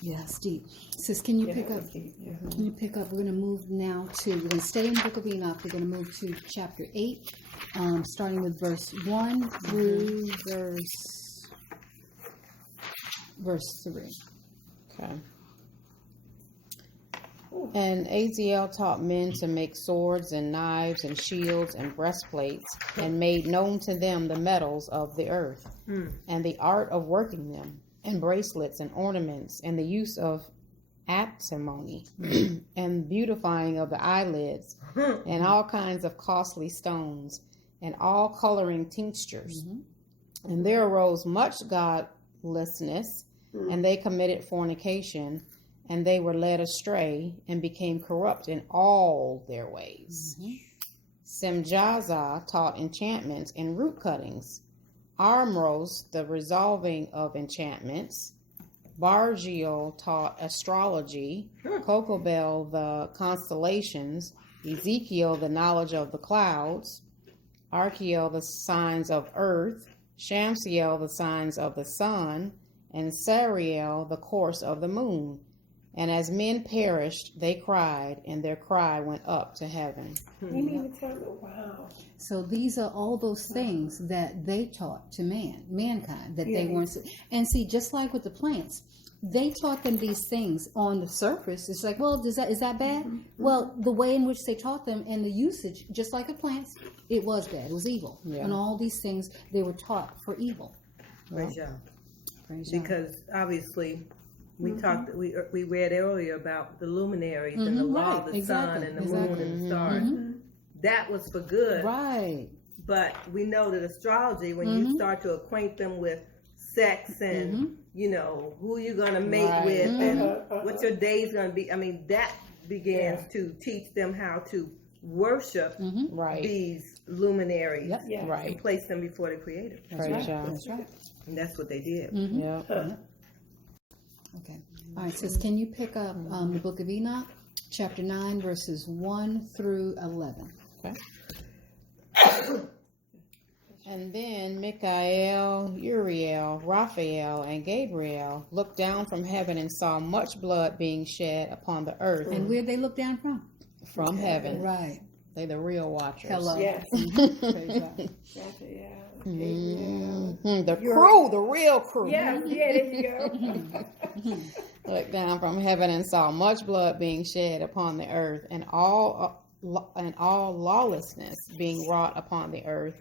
Yeah, it's deep. Sis, can you pick up? Can you pick up? We're going to move now we're going to stay in the book of Enoch. We're going to move to chapter 8, starting with verse 1 through verse 3. Okay. And Aziel taught men to make swords and knives and shields and breastplates, and made known to them the metals of the earth, and the art of working them, and bracelets and ornaments, and the use of antimony, and beautifying of the eyelids, and all kinds of costly stones, and all coloring tinctures. And there arose much godlessness, and they committed fornication, and they were led astray, and became corrupt in all their ways. Semjaza taught enchantments and root cuttings, Armros the resolving of enchantments, Bargiel taught astrology, Cocobel the constellations, Ezekiel the knowledge of the clouds, Archiel the signs of earth, Shamsiel the signs of the sun, and Sariel the course of the moon. And as men perished, they cried, and their cry went up to heaven. You mean to tell me? Wow. So these are all those things that they taught to mankind, that they weren't. And see, just like with the plants, they taught them these things on the surface. It's like, well, is that bad? Well, the way in which they taught them and the usage, just like the plants, it was bad. It was evil. And all these things, they were taught for evil. Praise Yah. Praise Yah. Because obviously, we read earlier about the luminaries and the law of the sun and the moon and the stars. That was for good. Right. But we know that astrology, when you start to acquaint them with sex and who you're gonna mate with and what your day's gonna be, I mean, that begins to teach them how to worship these luminaries and place them before the Creator. Praise Yah. That's right. And that's what they did. Okay. All right, sis, can you pick up the book of Enoch, chapter 9, verses 1 through 11? Okay. And then Michael, Uriel, Raphael, and Gabriel looked down from heaven and saw much blood being shed upon the earth. And where'd they look down from? From heaven. Right. They the real watchers. Hello. Yes. Praise God. The crew, the real crew. Yes, there you go. Looked down from heaven and saw much blood being shed upon the earth, and all lawlessness being wrought upon the earth.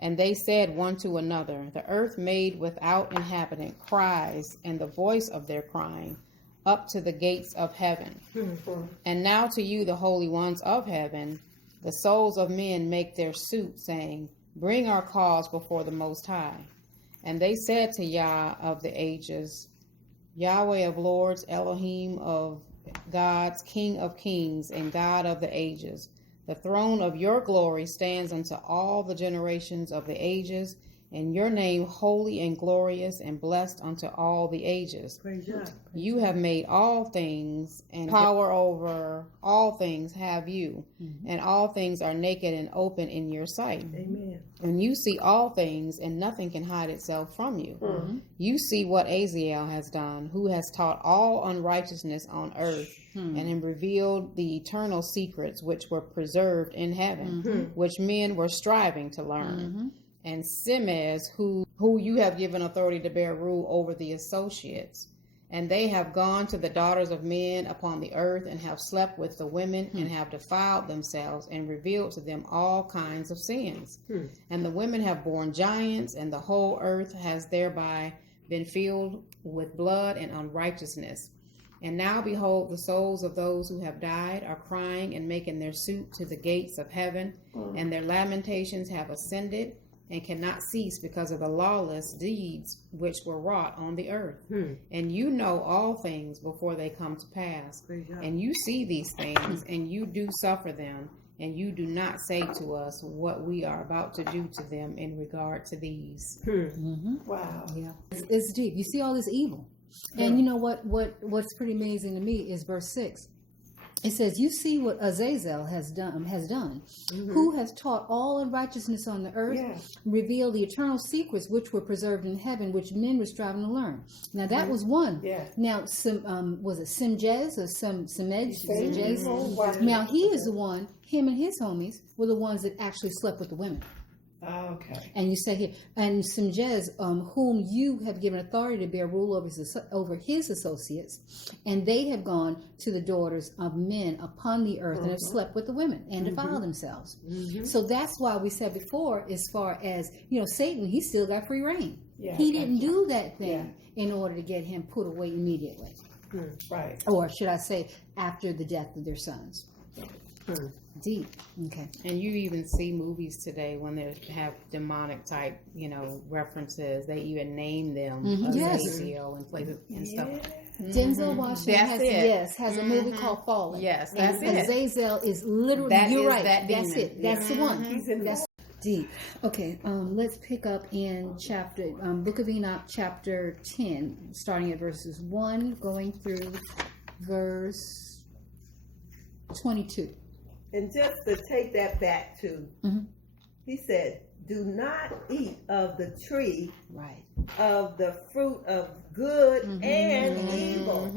And they said one to another, the earth made without inhabitant cries, and the voice of their crying up to the gates of heaven. And now to you, the holy ones of heaven, the souls of men make their suit, saying, bring our cause before the Most High. And they said to Yah of the ages, Yahweh of lords, Elohim of gods, King of kings, and God of the ages, the throne of your glory stands unto all the generations of the ages, and your name holy and glorious and blessed unto all the ages. Praise Yah. You have made all things, and power over all things have you, and all things are naked and open in your sight. Amen. And you see all things, and nothing can hide itself from you. You see what Aziel has done, who has taught all unrighteousness on earth, and have revealed the eternal secrets which were preserved in heaven, which men were striving to learn. And Simez, who you have given authority to bear rule over the associates. And they have gone to the daughters of men upon the earth, and have slept with the women, and have defiled themselves, and revealed to them all kinds of sins. And the women have borne giants, and the whole earth has thereby been filled with blood and unrighteousness. And now behold, the souls of those who have died are crying and making their suit to the gates of heaven, and their lamentations have ascended and cannot cease because of the lawless deeds which were wrought on the earth. And you know all things before they come to pass. And you see these things, and you do suffer them, and you do not say to us what we are about to do to them in regard to these. Wow. Yeah, it's deep. You see all this evil, and you know what's pretty amazing to me is verse 6. It says, "You see what Azazel has done, who has taught all unrighteousness on the earth, revealed the eternal secrets which were preserved in heaven, which men were striving to learn." Now that was one. Yeah. Now, was it Simjez or Simej? Mhm. Now he is the one. Him and his homies were the ones that actually slept with the women. Okay. And you say here, and Simjez, whom you have given authority to bear rule over his associates, and they have gone to the daughters of men upon the earth and have slept with the women and defiled themselves. So that's why we said before, as far as, Satan, he still got free reign. Yeah, He didn't do that thing in order to get him put away immediately. Right. Or should I say, after the death of their sons. Deep. Okay. And you even see movies today when they have demonic type, references. They even name them Yes. Azazel and places and stuff. Denzel Washington has a movie called Fallen. Yes, and that's it. Azazel is literally, That you're is right. that That's demon. it. That's the one. He's in That's deep. Okay, let's pick up in Book of Enoch, chapter 10, starting at verses 1, going through verse 22. And just to take that back to, he said, "Do not eat of the tree Right. of the fruit of good and evil."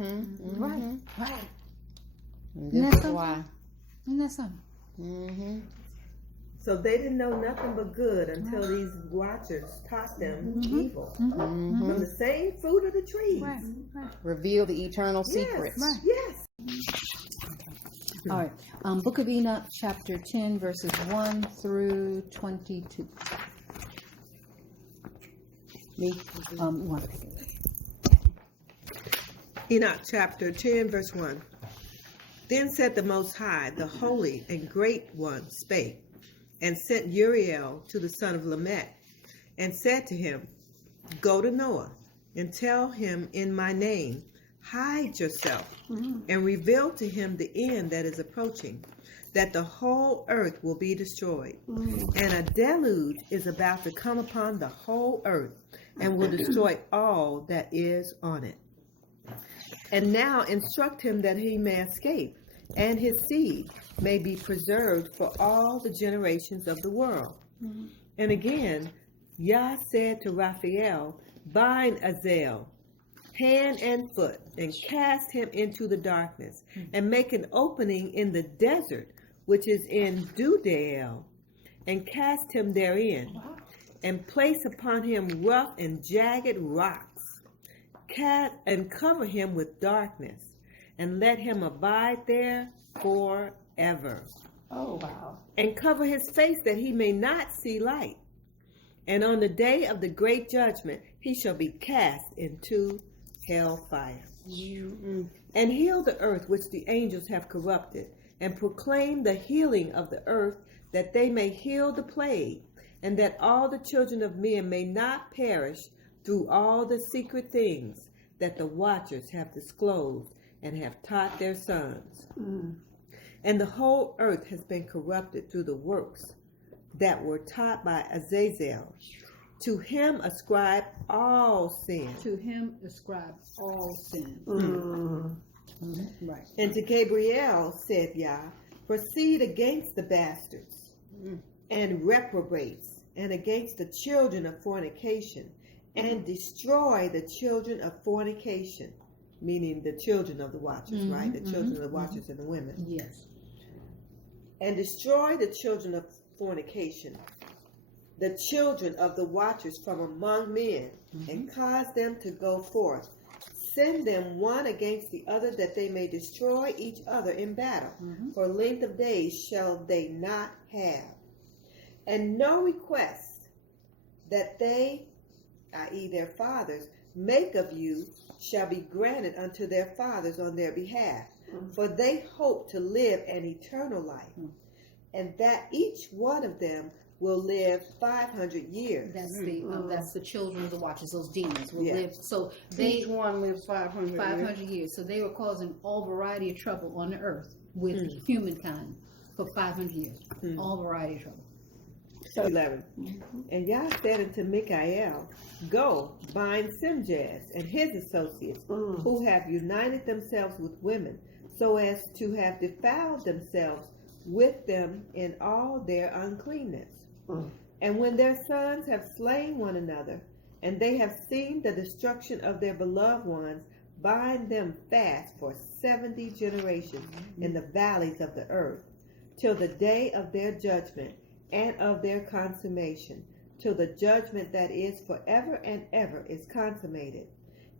Right. Right. And Isn't this that is why. Isn't that something? So they didn't know nothing but good until these watchers taught them evil. From the same fruit of the trees. Right. Right. Reveal the eternal Yes, secrets. right. yes. All right. Book of Enoch, chapter 10, verses 1 through 22. Me? You want to pick it? Enoch chapter 10, verse 1. Then said the Most High, the Holy and Great One, spake, and sent Uriel to the son of Lamech, and said to him, Go to Noah, and tell him in my name, hide yourself, and reveal to him the end that is approaching, that the whole earth will be destroyed. And a deluge is about to come upon the whole earth, and will destroy all that is on it. And now instruct him that he may escape, and his seed may be preserved for all the generations of the world. And again, Yah said to Raphael, Bind Azazel, hand and foot, and cast him into the darkness, and make an opening in the desert, which is in Dudael, and cast him therein, and place upon him rough and jagged rocks, and cover him with darkness, and let him abide there forever. Oh, wow. And cover his face that he may not see light. And on the day of the great judgment, he shall be cast into hellfire. And heal the earth which the angels have corrupted, and proclaim the healing of the earth, that they may heal the plague, and that all the children of men may not perish through all the secret things that the watchers have disclosed and have taught their sons. And the whole earth has been corrupted through the works that were taught by Azazel. To him ascribe all sin. To him ascribe all sin. Right. And to Gabriel said Yah, proceed against the bastards and reprobates, and against the children of fornication, and destroy the children of fornication, meaning the children of the watchers, right? The children of the watchers and the women. Yes. And destroy the children of fornication, the children of the watchers from among men, and cause them to go forth. Send them one against the other, that they may destroy each other in battle. For length of days shall they not have. And no request that they, i.e. their fathers, make of you shall be granted unto their fathers on their behalf, for they hope to live an eternal life, and that each one of them will live 500 years. That's the children of the watchers, those demons will Yeah. live. So Each one lives 500 500 years. So they were causing all variety of trouble on the earth with humankind for 500 years. All variety of trouble. 11. And Yah said unto Mikael, Go, bind Simjaz and his associates, who have united themselves with women, so as to have defiled themselves with them in all their uncleanness. And when their sons have slain one another, and they have seen the destruction of their beloved ones, bind them fast for 70 generations in the valleys of the earth, till the day of their judgment and of their consummation, till the judgment that is forever and ever is consummated.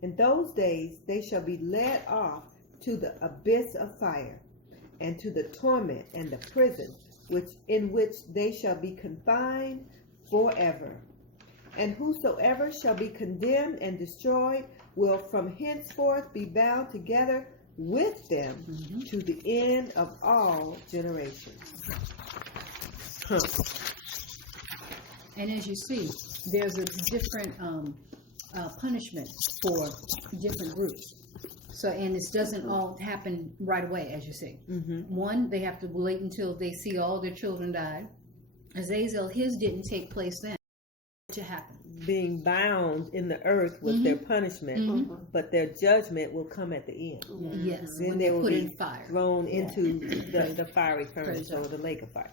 In those days they shall be led off to the abyss of fire, and to the torment and the prison, in which they shall be confined forever. And whosoever shall be condemned and destroyed will from henceforth be bound together with them to the end of all generations. And as you see, there's a different punishment for different groups. So, and this doesn't all happen right away, as you see. One, they have to wait until they see all their children die. Azazel, his didn't take place then to happen. Being bound in the earth with their punishment, but their judgment will come at the end. Yes, Then when they they will put be in fire. thrown into the fiery furnace or the lake of fire.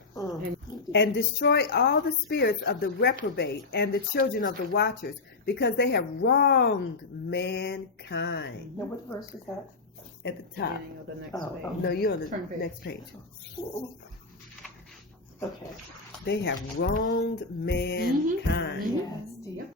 And destroy all the spirits of the reprobate and the children of the watchers, because they have wronged mankind. Now, what verse is that? At the top. Beginning of the next page. No, you're on the Turn page. next page. Okay. They have wronged mankind. Yes.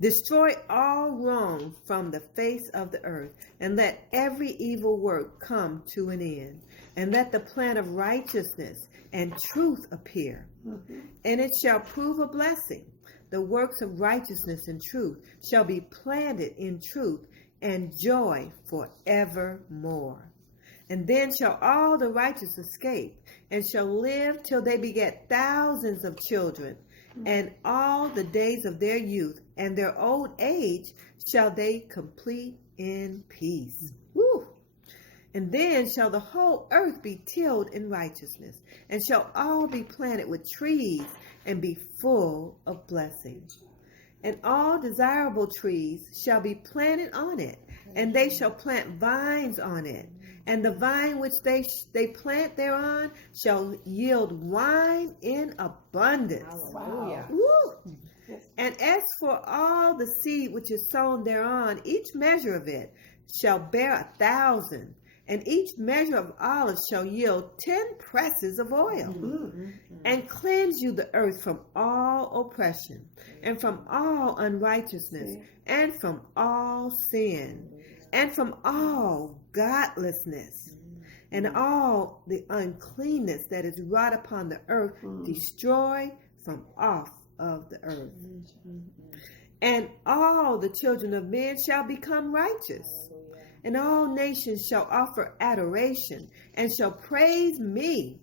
Destroy all wrong from the face of the earth, and let every evil work come to an end, and let the plan of righteousness and truth appear. And it shall prove a blessing. The works of righteousness and truth shall be planted in truth and joy forevermore. And then shall all the righteous escape, and shall live till they beget thousands of children, and all the days of their youth and their old age shall they complete in peace. Woo! And then shall the whole earth be tilled in righteousness, and shall all be planted with trees, and be full of blessings. And all desirable trees shall be planted on it, and they shall plant vines on it. And the vine which they plant thereon shall yield wine in abundance. Hallelujah. Woo! And as for all the seed which is sown thereon, each measure of it shall bear 1,000, and each measure of olives shall yield 10 presses of oil. And cleanse you the earth from all oppression, and from all unrighteousness, and from all sin, and from all godlessness, and all the uncleanness that is wrought upon the earth, destroy from off of the earth. And all the children of men shall become righteous, and all nations shall offer adoration, and shall praise me,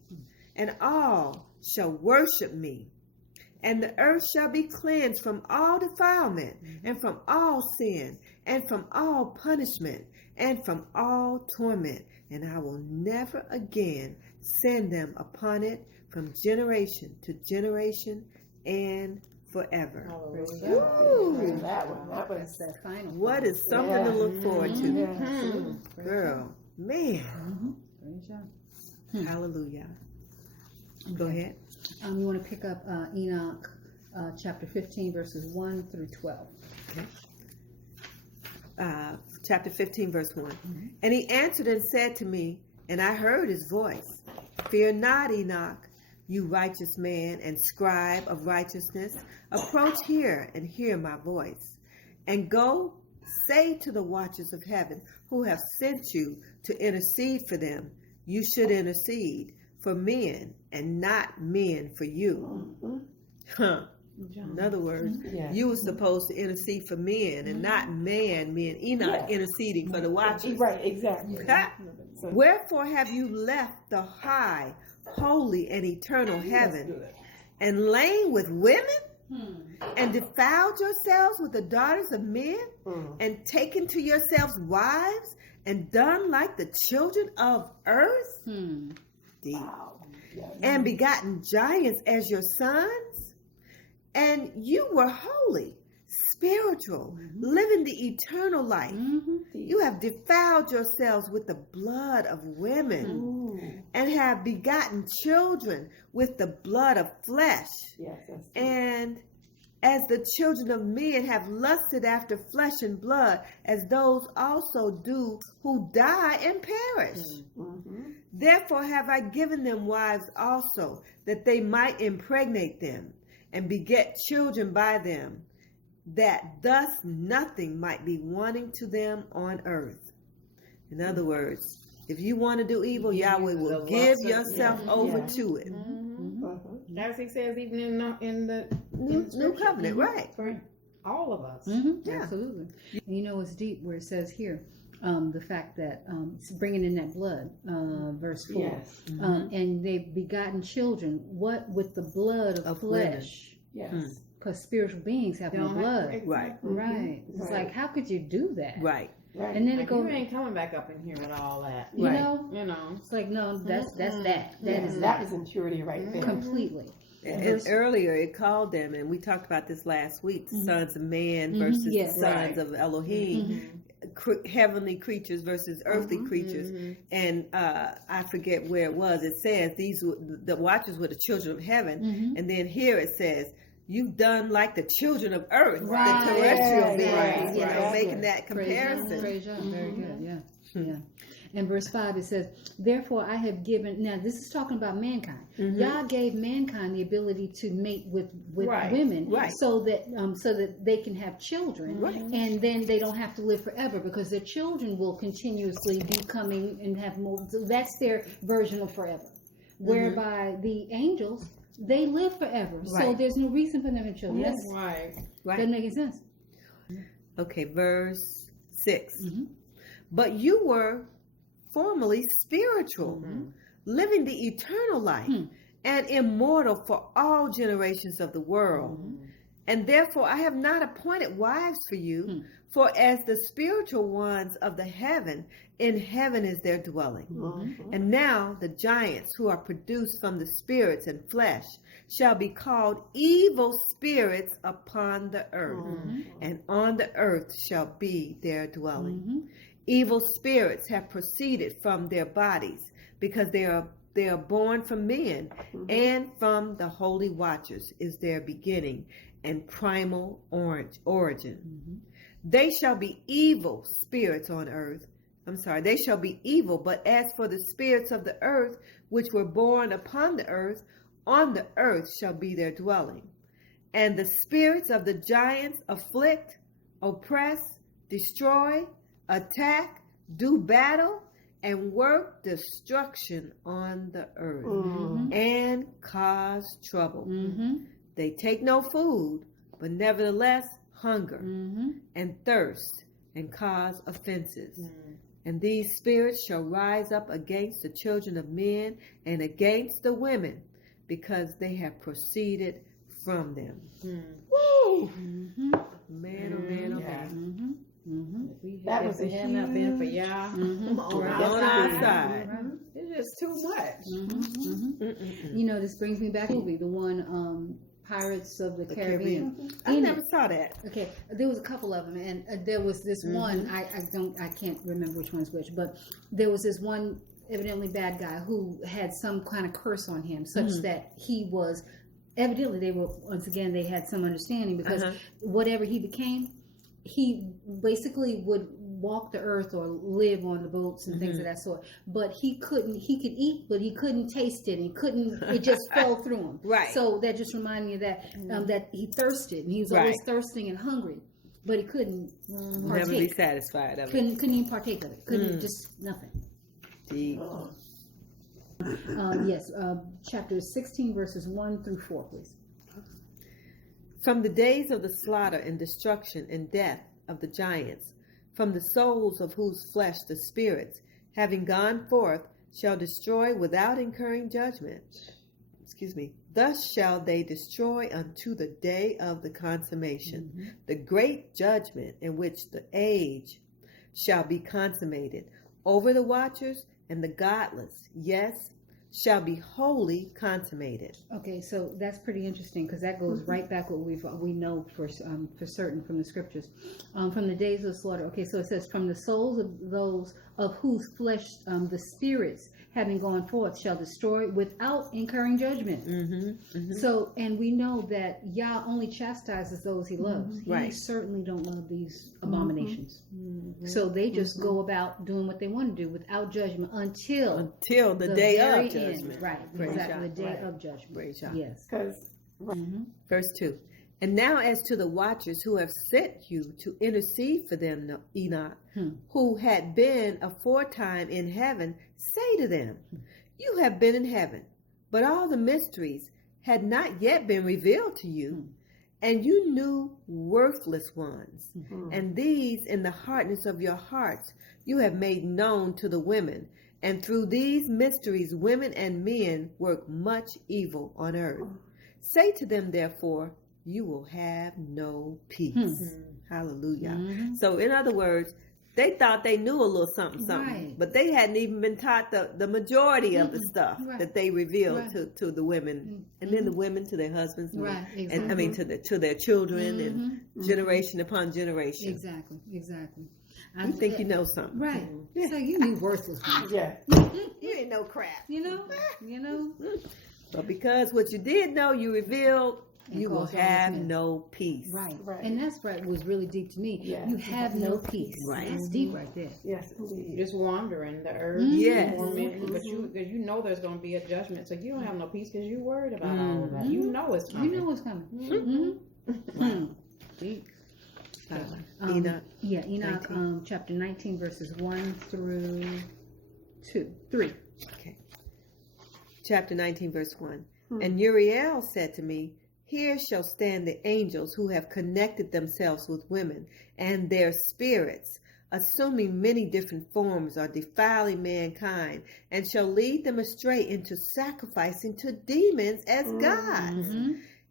and all shall worship me. And the earth shall be cleansed from all defilement, and from all sin, and from all punishment, and from all torment. And I will never again send them upon it from generation to generation and forever. Woo! That one. That was. That's that final. What is something to look forward to? Yeah. Girl, man. Great job. Hallelujah. Go ahead. You want to pick up Enoch chapter 15, verses 1 through 12. Chapter 15, verse 1. And he answered and said to me, and I heard his voice, Fear not, Enoch. you righteous man and scribe of righteousness, approach here and hear my voice. And go say to the watchers of heaven who have sent you to intercede for them, you should intercede for men and not men for you. In other words, you were supposed to intercede for men and not men Enoch interceding for the watchers. Right, exactly. Wherefore have you left the high, holy, and eternal heaven and lain with women and defiled yourselves with the daughters of men and taken to yourselves wives and done like the children of earth? Deep. And begotten giants as your sons? And you were holy, spiritual, living the eternal life. You have defiled yourselves with the blood of women and have begotten children with the blood of flesh. And as the children of men have lusted after flesh and blood, as those also do who die and perish. Therefore have I given them wives also, that they might impregnate them and beget children by them, that thus nothing might be wanting to them on earth. In other words, if you want to do evil, Yahweh will give yourself over to it. As he says, even in the New covenant, right? For all of us. Yeah. Absolutely. And you know what's deep where it says here, the fact that it's bringing in that blood, verse 4. And they've begotten children, what with the blood of flesh? Because spiritual beings have no blood. Right. Right. It's like, how could you do that? Right. And then it Like, goes, you ain't coming back up in here with all that. you know, You know. it's like, no, that's that. That is impurity right there. Completely. And earlier it called them, and we talked about this last week, the sons of man versus the sons of Elohim, heavenly creatures versus earthly creatures. And I forget where it was. It says the watchers were the children of heaven, and then here it says, you've done like the children of earth, Right. the terrestrial beings, Right. you know, Right. making that Praise comparison. God, praise God. Very good. Yeah. And verse 5, it says, therefore I have given, now this is talking about mankind. God gave mankind the ability to mate with women so that they can have children. And then they don't have to live forever because their children will continuously be coming and have more. So that's their version of forever. Whereby the angels, they live forever. So there's no reason for them to have children. That's doesn't make any sense. Okay, verse 6. But you were formerly spiritual, living the eternal life, and immortal for all generations of the world. And therefore I have not appointed wives for you, for as the spiritual ones of the heaven, in heaven is their dwelling. And now the giants who are produced from the spirits and flesh shall be called evil spirits upon the earth, and on the earth shall be their dwelling. Evil spirits have proceeded from their bodies, because they are born from men, and from the holy watchers is their beginning and primal origin. They shall be evil spirits on earth. They shall be evil, but as for the spirits of the earth, which were born upon the earth, on the earth shall be their dwelling. And the spirits of the giants afflict, oppress, destroy, attack, do battle, and work destruction on the earth, and cause trouble. They take no food, but nevertheless hunger and thirst, and cause offenses. And these spirits shall rise up against the children of men and against the women, because they have proceeded from them. Woo! Man, oh man, oh man. That was a had not been for y'all On our side. It's just too much. You know, this brings me back to the one Pirates of the Caribbean. I never saw that. Okay, there was a couple of them, and there was this one. I can't remember which one's which, but there was this one evidently bad guy who had some kind of curse on him, such that he was evidently they had some understanding, because whatever he became, he basically would walk the earth or live on the boats and things of that sort. But he could eat, but he couldn't taste it. It just fell through him. Right. So that just reminded me of that, that he thirsted and he was always Right. thirsting and hungry, but he couldn't Never be partake. satisfied of it. Couldn't even partake of it. Couldn't just nothing. Deep. Yes, chapter 16, verses 1 through 4, please. From the days of the slaughter and destruction and death of the giants, from the souls of whose flesh the spirits, having gone forth, shall destroy without incurring judgment. Thus shall they destroy unto the day of the consummation, the great judgment in which the age shall be consummated over the watchers and the godless, yes, shall be wholly consummated. Okay, so that's pretty interesting because that goes right back what we know for certain from the scriptures, from the days of slaughter. Okay, so it says from the souls of those of whose flesh the spirits having gone forth shall destroy without incurring judgment. So, and we know that Yah only chastises those he loves. He Right. certainly don't love these abominations. So they just go about doing what they want to do without judgment until the day very of judgment. end. Right, Praise exactly, Yah. the day Right. of judgment. Praise Yah. Yes. Because Verse 2. And now as to the watchers who have sent you to intercede for them, Enoch, who had been aforetime in heaven, say to them, you have been in heaven, but all the mysteries had not yet been revealed to you, and you knew worthless ones. And these in the hardness of your hearts you have made known to the women, and through these mysteries women and men work much evil on earth. Say to them, therefore, you will have no peace. Hallelujah. So in other words, they thought they knew a little something, Right. but they hadn't even been taught the majority of the stuff Right. that they revealed Right. to the women, and then the women to their husbands, and, Right, and I mean to their children, and generation upon generation. Exactly. You think you know something, Right. So you knew worthless ones. yeah, You ain't no crap. You know. But because what you did know, you revealed, And you will caused all have this mess. no peace. Right. Right. And that's what was really deep to me. Yeah. You have no peace. Right. That's deep right there. yes, indeed. Just wandering the earth. Yes. Torment, but you know there's going to be a judgment, so you don't have no peace because you're worried about all of that. You know it's coming. You know what's coming. Deep. Enoch. Yeah, Enoch, chapter 19, verses 1 through 3. Okay. Chapter 19, verse 1. And Uriel said to me, here shall stand the angels who have connected themselves with women, and their spirits, assuming many different forms, are defiling mankind, and shall lead them astray into sacrificing to demons as gods.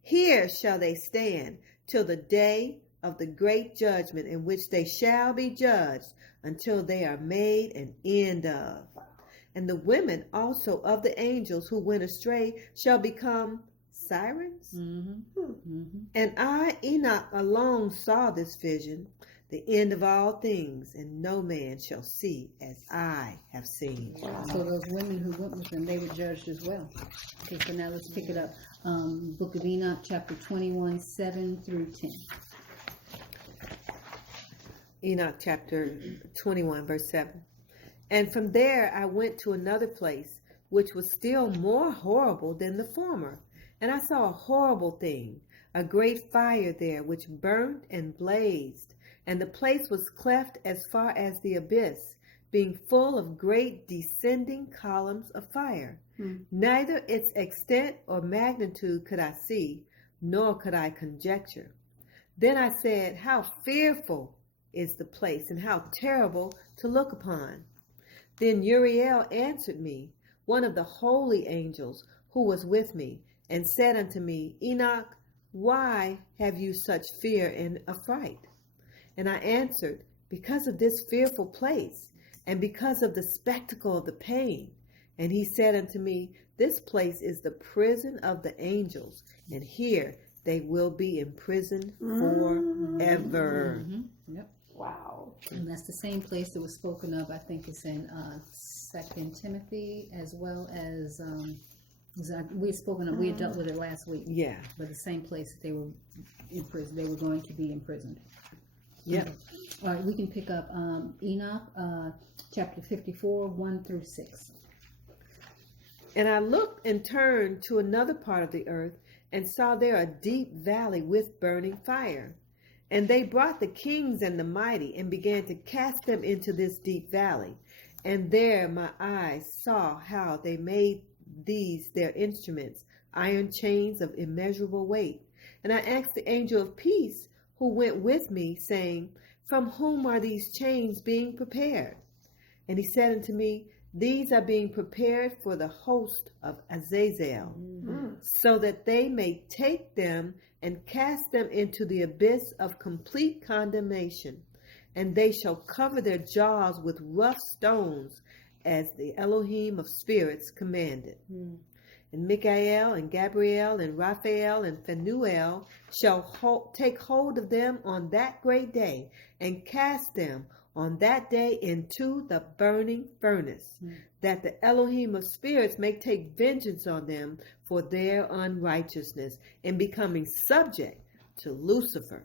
Here shall they stand till the day of the great judgment, in which they shall be judged until they are made an end of. And the women also of the angels who went astray shall become sirens. And I, Enoch, alone saw this vision, the end of all things, and no man shall see as I have seen. So those women who went with them, they were judged as well. Okay, so now let's pick it up. Book of Enoch, chapter 21, 7 through 10. Enoch chapter 21, verse 7. And from there I went to another place, which was still more horrible than the former. And I saw a horrible thing, a great fire there, which burnt and blazed. And the place was cleft as far as the abyss, being full of great descending columns of fire. Neither its extent or magnitude could I see, nor could I conjecture. Then I said, how fearful is the place, and how terrible to look upon. Then Uriel answered me, one of the holy angels who was with me, and said unto me, Enoch, why have you such fear and affright? And I answered, because of this fearful place, and because of the spectacle of the pain. And he said unto me, this place is the prison of the angels, and here they will be imprisoned forever. Yep. Wow. And that's the same place that was spoken of, I think it's in 2 Timothy, as well as, we had spoken of, we had dealt with it last week. Yeah. But the same place that they were in prison, they were going to be imprisoned. Yep. All right, we can pick up Enoch, chapter 54, 1 through 6. And I looked and turned to another part of the earth, and saw there a deep valley with burning fire. And they brought the kings and the mighty, and began to cast them into this deep valley. And there my eyes saw how they made these their instruments, iron chains of immeasurable weight. And I asked the angel of peace, who went with me, saying, From whom are these chains being prepared? And he said unto me, These are being prepared for the host of Azazel, so that they may take them and cast them into the abyss of complete condemnation. And they shall cover their jaws with rough stones, as the Elohim of spirits commanded. And Michael and Gabriel and Raphael and Phanuel shall take hold of them on that great day, and cast them on that day into the burning furnace, that the Elohim of spirits may take vengeance on them for their unrighteousness, in becoming subject to Lucifer,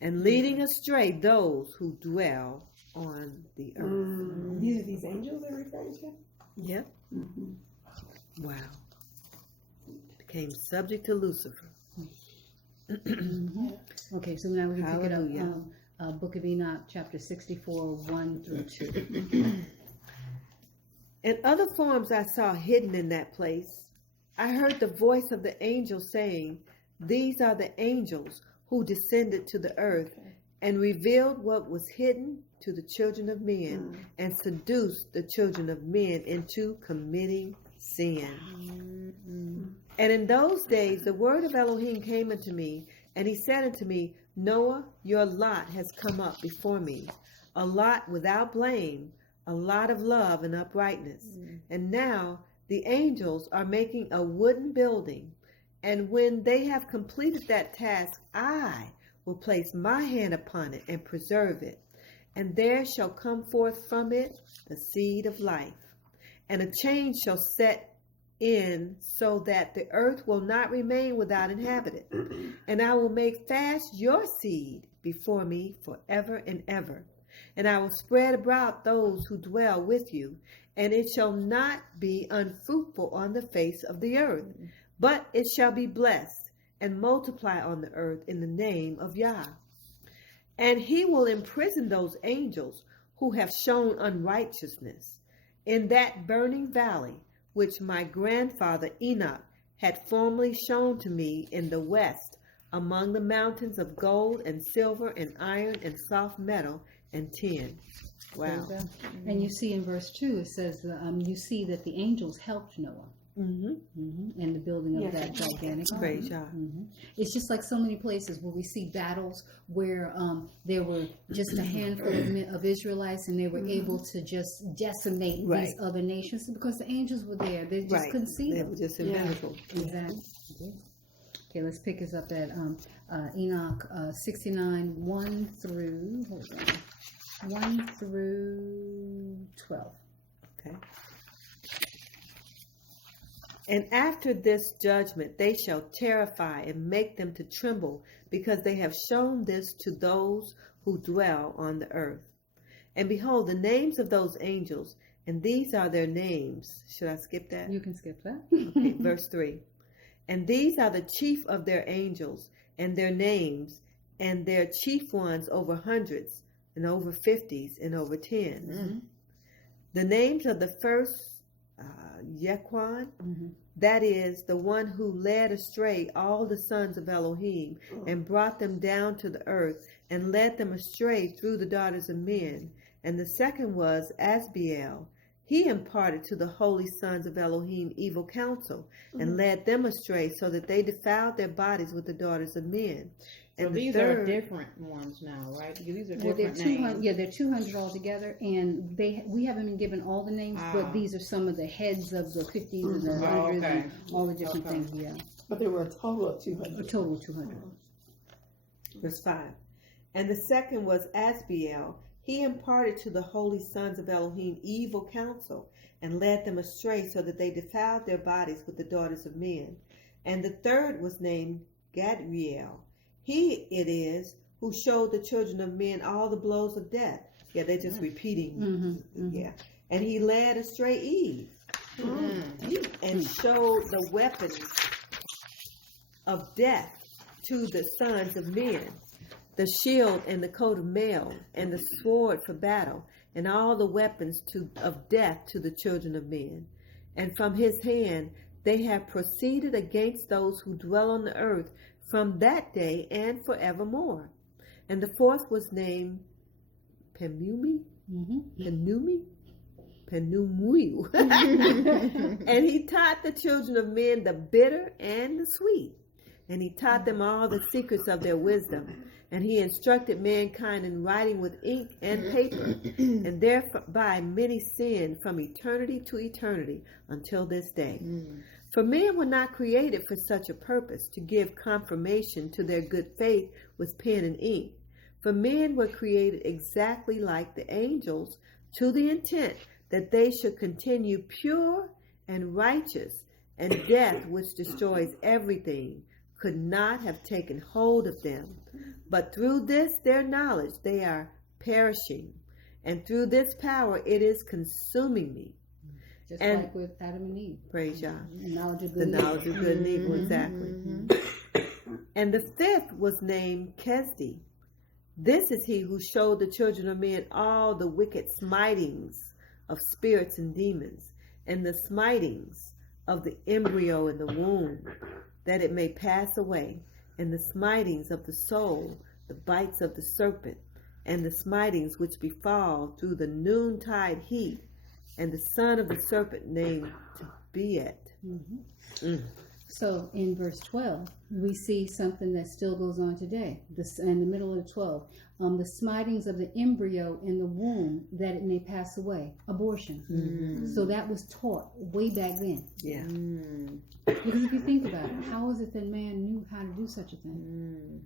and leading astray those who dwell on the earth. These are these angels they're referring to? Yep. Wow. Became subject to Lucifer. Okay, so now we can pick Hallelujah. it up. Book of Enoch, chapter 64, 1 through 2. And other forms I saw hidden in that place. I heard the voice of the angel saying, These are the angels who descended to the earth, and revealed what was hidden to the children of men, and seduced the children of men into committing sin. And in those days the word of Elohim came unto me, and he said unto me, Noah, your lot has come up before me, a lot without blame, a lot of love and uprightness. And now the angels are making a wooden building, and when they have completed that task, I will place my hand upon it and preserve it. And there shall come forth from it the seed of life, and a change shall set in, so that the earth will not remain without inhabitant. And I will make fast your seed before me forever and ever. And I will spread about those who dwell with you, and it shall not be unfruitful on the face of the earth, but it shall be blessed, and multiply on the earth in the name of Yah. And he will imprison those angels who have shown unrighteousness in that burning valley, which my grandfather Enoch had formerly shown to me in the west, among the mountains of gold and silver and iron and soft metal and tin. Wow. And you see in verse 2, it says, you see that the angels helped Noah in the building of that gigantic ark. Praise Yah. It's just like so many places where we see battles where there were just a handful of Israelites, and they were able to just decimate these other nations because the angels were there. They just couldn't see They them. were just invincible. Exactly. Okay, let's pick us up at Enoch 69, 1 through, 1 through 12. Okay. And after this judgment, they shall terrify and make them to tremble, because they have shown this to those who dwell on the earth. And behold, the names of those angels, and these are their names. Should I skip that? You can skip that. Okay, verse 3. And these are the chief of their angels, and their names, and their chief ones over hundreds, and over 50s, and over 10s. The names of the first, Yequan, that is, the one who led astray all the sons of Elohim, and brought them down to the earth, and led them astray through the daughters of men. And the second was Asbiel. He imparted to the holy sons of Elohim evil counsel, and led them astray, so that they defiled their bodies with the daughters of men. So And the these third, are different ones now, right? These are Well, they're different 200. names. Yeah, they're 200 altogether, and we haven't been given all the names, but these are some of the heads of the 50s and the 100s and all the different things. Yeah, But there were a total of 200. a total of 200. verse 5. And the second was Asbiel. He imparted to the holy sons of Elohim evil counsel, and led them astray, so that they defiled their bodies with the daughters of men. And the third was named Gadriel. He it is who showed the children of men all the blows of death. Yeah, they're just repeating. Yeah. And he led astray Eve and showed the weapons of death to the sons of men, the shield and the coat of mail, and the sword for battle, and all the weapons of death to the children of men. And from his hand they have proceeded against those who dwell on the earth from that day and forevermore. And the fourth was named Penumi, and he taught the children of men the bitter and the sweet. And he taught them all the secrets of their wisdom. And he instructed mankind in writing with ink and paper. And thereby many sinned from eternity to eternity until this day. For men were not created for such a purpose, to give confirmation to their good faith with pen and ink. For men were created exactly like the angels, to the intent that they should continue pure and righteous, and death, which destroys everything, could not have taken hold of them. But through this their knowledge they are perishing, and through this power it is consuming me. Just And- like with Adam and Eve. Praise Yah. Knowledge of The good and knowledge of good and evil, exactly. And the fifth was named Kesdi. This is he who showed the children of men all the wicked smitings of spirits and demons, and the smitings of the embryo in the womb, that it may pass away, and the smitings of the soul, the bites of the serpent, and the smitings which befall through the noontide heat, and the son of the serpent named Tibet. So in verse 12, we see something that still goes on today. This in the middle of the 12, the smitings of the embryo in the womb, that it may pass away. Abortion. So that was taught way back then. Yeah. Because if you think about it, how is it that man knew how to do such a thing?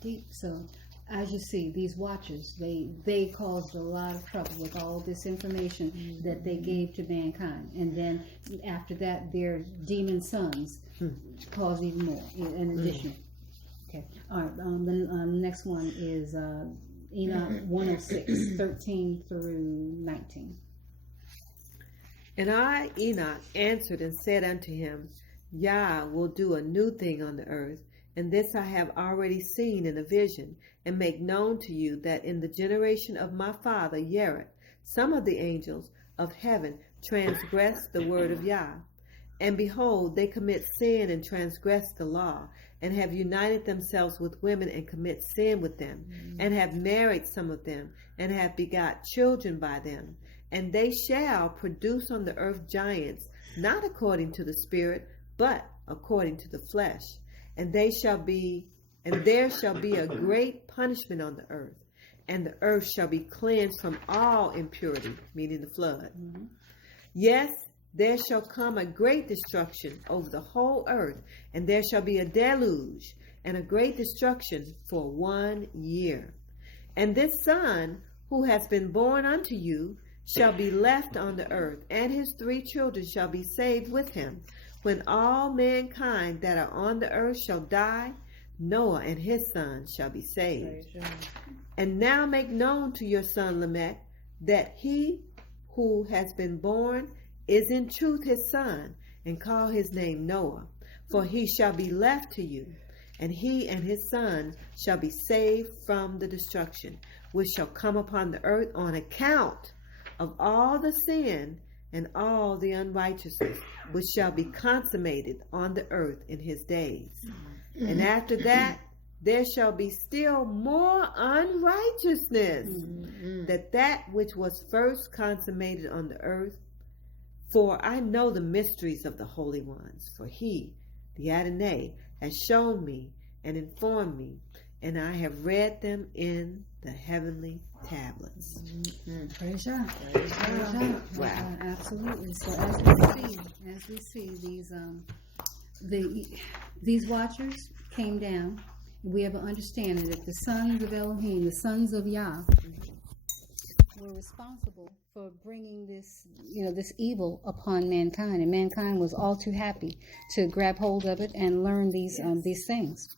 Deep. So as you see, these watchers, they caused a lot of trouble with all this information that they gave to mankind. And then after that, their demon sons caused even more, in addition. Okay. All right. The next one is Enoch 106, 13 through 19. And I, Enoch, answered and said unto him, Yah will do a new thing on the earth, and this I have already seen in a vision, and make known to you that in the generation of my father Yereth, some of the angels of heaven transgressed the word of Yah. And behold, they commit sin and transgress the law, and have united themselves with women and commit sin with them, and have married some of them, and have begot children by them. And they shall produce on the earth giants, not according to the spirit, but according to the flesh. And there shall be a great punishment on the earth, and the earth shall be cleansed from all impurity, meaning the flood. Yes, there shall come a great destruction over the whole earth, and there shall be a deluge and a great destruction for 1 year. And this son who has been born unto you shall be left on the earth, and his 3 children shall be saved with him. When all mankind that are on the earth shall die, Noah and his sons shall be saved. And now make known to your son Lamech that he who has been born is in truth his son, and call his name Noah, for he shall be left to you, and he and his sons shall be saved from the destruction which shall come upon the earth on account of all the sin and all the unrighteousness which shall be consummated on the earth in his days. And after that there shall be still more unrighteousness that which was first consummated on the earth. For I know the mysteries of the holy ones, for he, the Adonai, has shown me and informed me, and I have read them in the heavenly tablets. Praise God. Wow. Absolutely. So as we see these watchers came down, we have an understanding that the sons of Elohim, the sons of Yah, were responsible for bringing this, this evil upon mankind, and mankind was all too happy to grab hold of it and learn these things.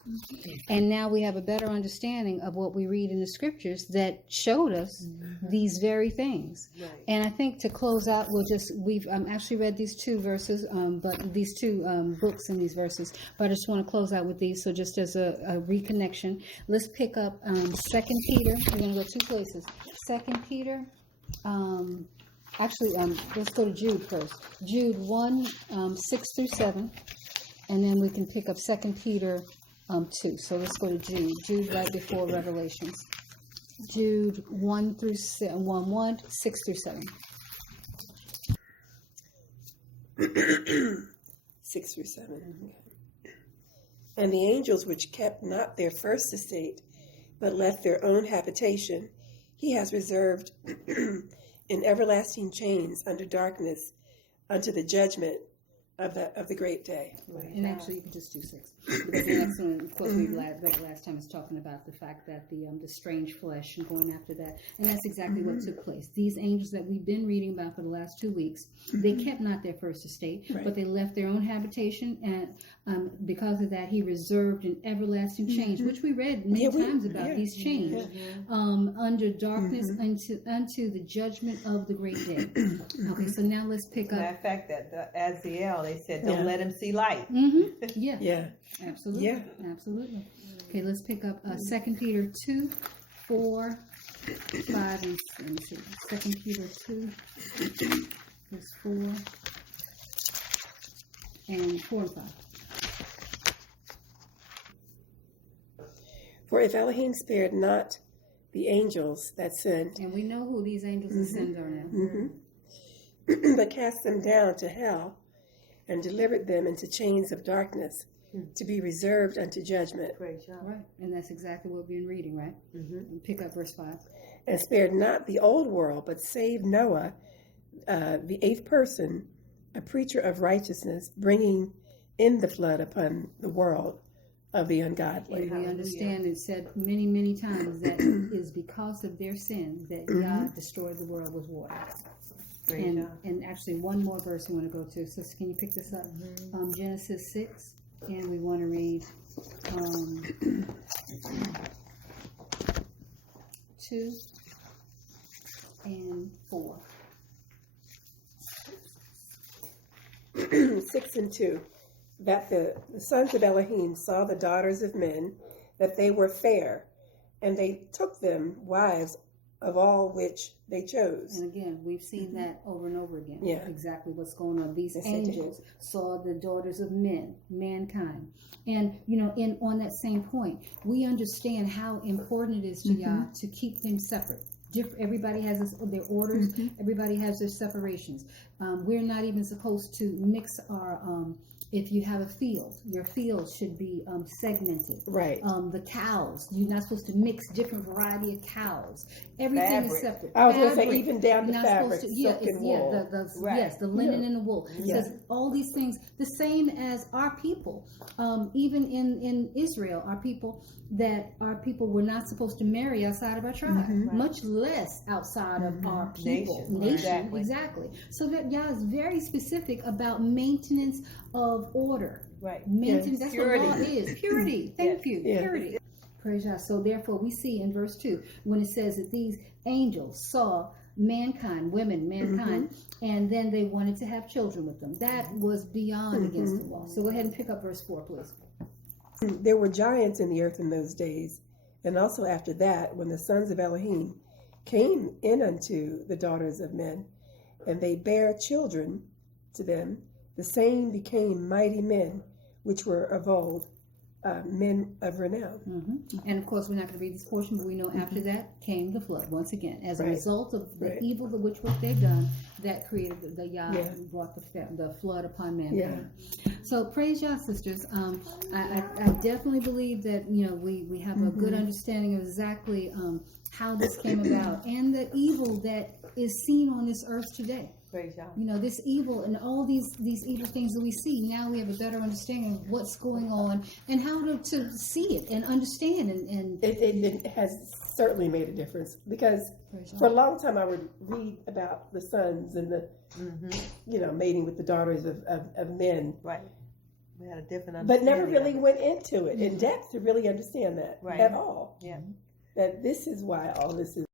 And now we have a better understanding of what we read in the scriptures that showed us these very things. Right. And I think to close out, we've actually read these two verses, but these two books in these verses. But I just want to close out with these. So just as a reconnection, let's pick up 2 Peter. We're going to go two places. 2 Peter. Let's go to Jude first. Jude 1, 6 through 7, and then we can pick up 2 Peter 2. So let's go to Jude. Jude right before Revelations. Jude 1 through 1, 6 through 7. 6 through 7. And the angels which kept not their first estate, but left their own habitation, he has reserved in everlasting chains under darkness unto the judgment of the great day. Right. And actually, you can just do 6. Because the next one, of course, we read last time, is talking about the fact that the strange flesh and going after that. And that's exactly what took place. These angels that we've been reading about for the last 2 weeks, they kept not their first estate, but they left their own habitation. And because of that, he reserved an everlasting change, which we read many times about these chains, under darkness unto the judgment of the great day. Okay, so now let's pick up. Matter of fact, that the Azazel, they said, don't let him see light. Yeah, absolutely. Yeah, absolutely. Okay, let's pick up 2 Peter 2, 4, 5, and 6. 2 Peter 2, verse 4, and 4 and 5. For if Elohim spared not the angels that sinned, and we know who these angels that sinned are now, but cast them down to hell, and delivered them into chains of darkness, to be reserved unto judgment. Great job. Right, and that's exactly what we've been reading, right? And pick up verse 5. And spared not the old world, but saved Noah, the 8th person, a preacher of righteousness, bringing in the flood upon the world of the ungodly. And we understand it said many, many times that it is because of their sin that God destroyed the world with water. And actually, one more verse we want to go to. So can you pick this up? Genesis 6, and we want to read 2 and 4. 6 and 2. That the sons of Elohim saw the daughters of men, that they were fair, and they took them wives of all which they chose. And again, we've seen that over and over again. Yeah. Exactly what's going on. These angels saw the daughters of men, mankind. And, on that same point, we understand how important it is to Yah to keep things separate. Everybody has their orders. Everybody has their separations. We're not even supposed to mix our... if you have a field, your field should be segmented. Right. The cows, you're not supposed to mix different variety of cows. Everything is separate. I was going to say even down to fabric, silk and wool. Yes, the linen and the wool. Because all these things, the same as our people, even in Israel, our people were not supposed to marry outside of our tribe, much less outside of our people. Nation. Exactly. So that Yah is very specific about maintenance of order. Right. Maintenance, that's Purity. what law is. Purity. Thank you. Yeah. Purity. Praise Yah. So therefore we see in verse 2, when it says that these angels saw mankind, mankind, and then they wanted to have children with them. That was beyond against the law. So go ahead and pick up verse 4, please. There were giants in the earth in those days, and also after that, when the sons of Elohim came in unto the daughters of men, and they bare children to them, the same became mighty men, which were of old, men of renown. And of course, we're not going to read this portion, but we know after that came the flood once again, as a result of the evil which they've done. That created the Yah brought the flood upon mankind. So praise Yah, sisters. I definitely believe that we have a good understanding of exactly how this came about and the evil that is seen on this earth today. Praise Yah. This evil and all these evil things that we see, now we have a better understanding of what's going on and how to see it and understand. And it has certainly made a difference, because for a long time I would read about the sons and the, mating with the daughters of men, Right. We had a different but never understanding really of it. went into it in depth to really understand that Right. at all. Yeah. That this is why all this is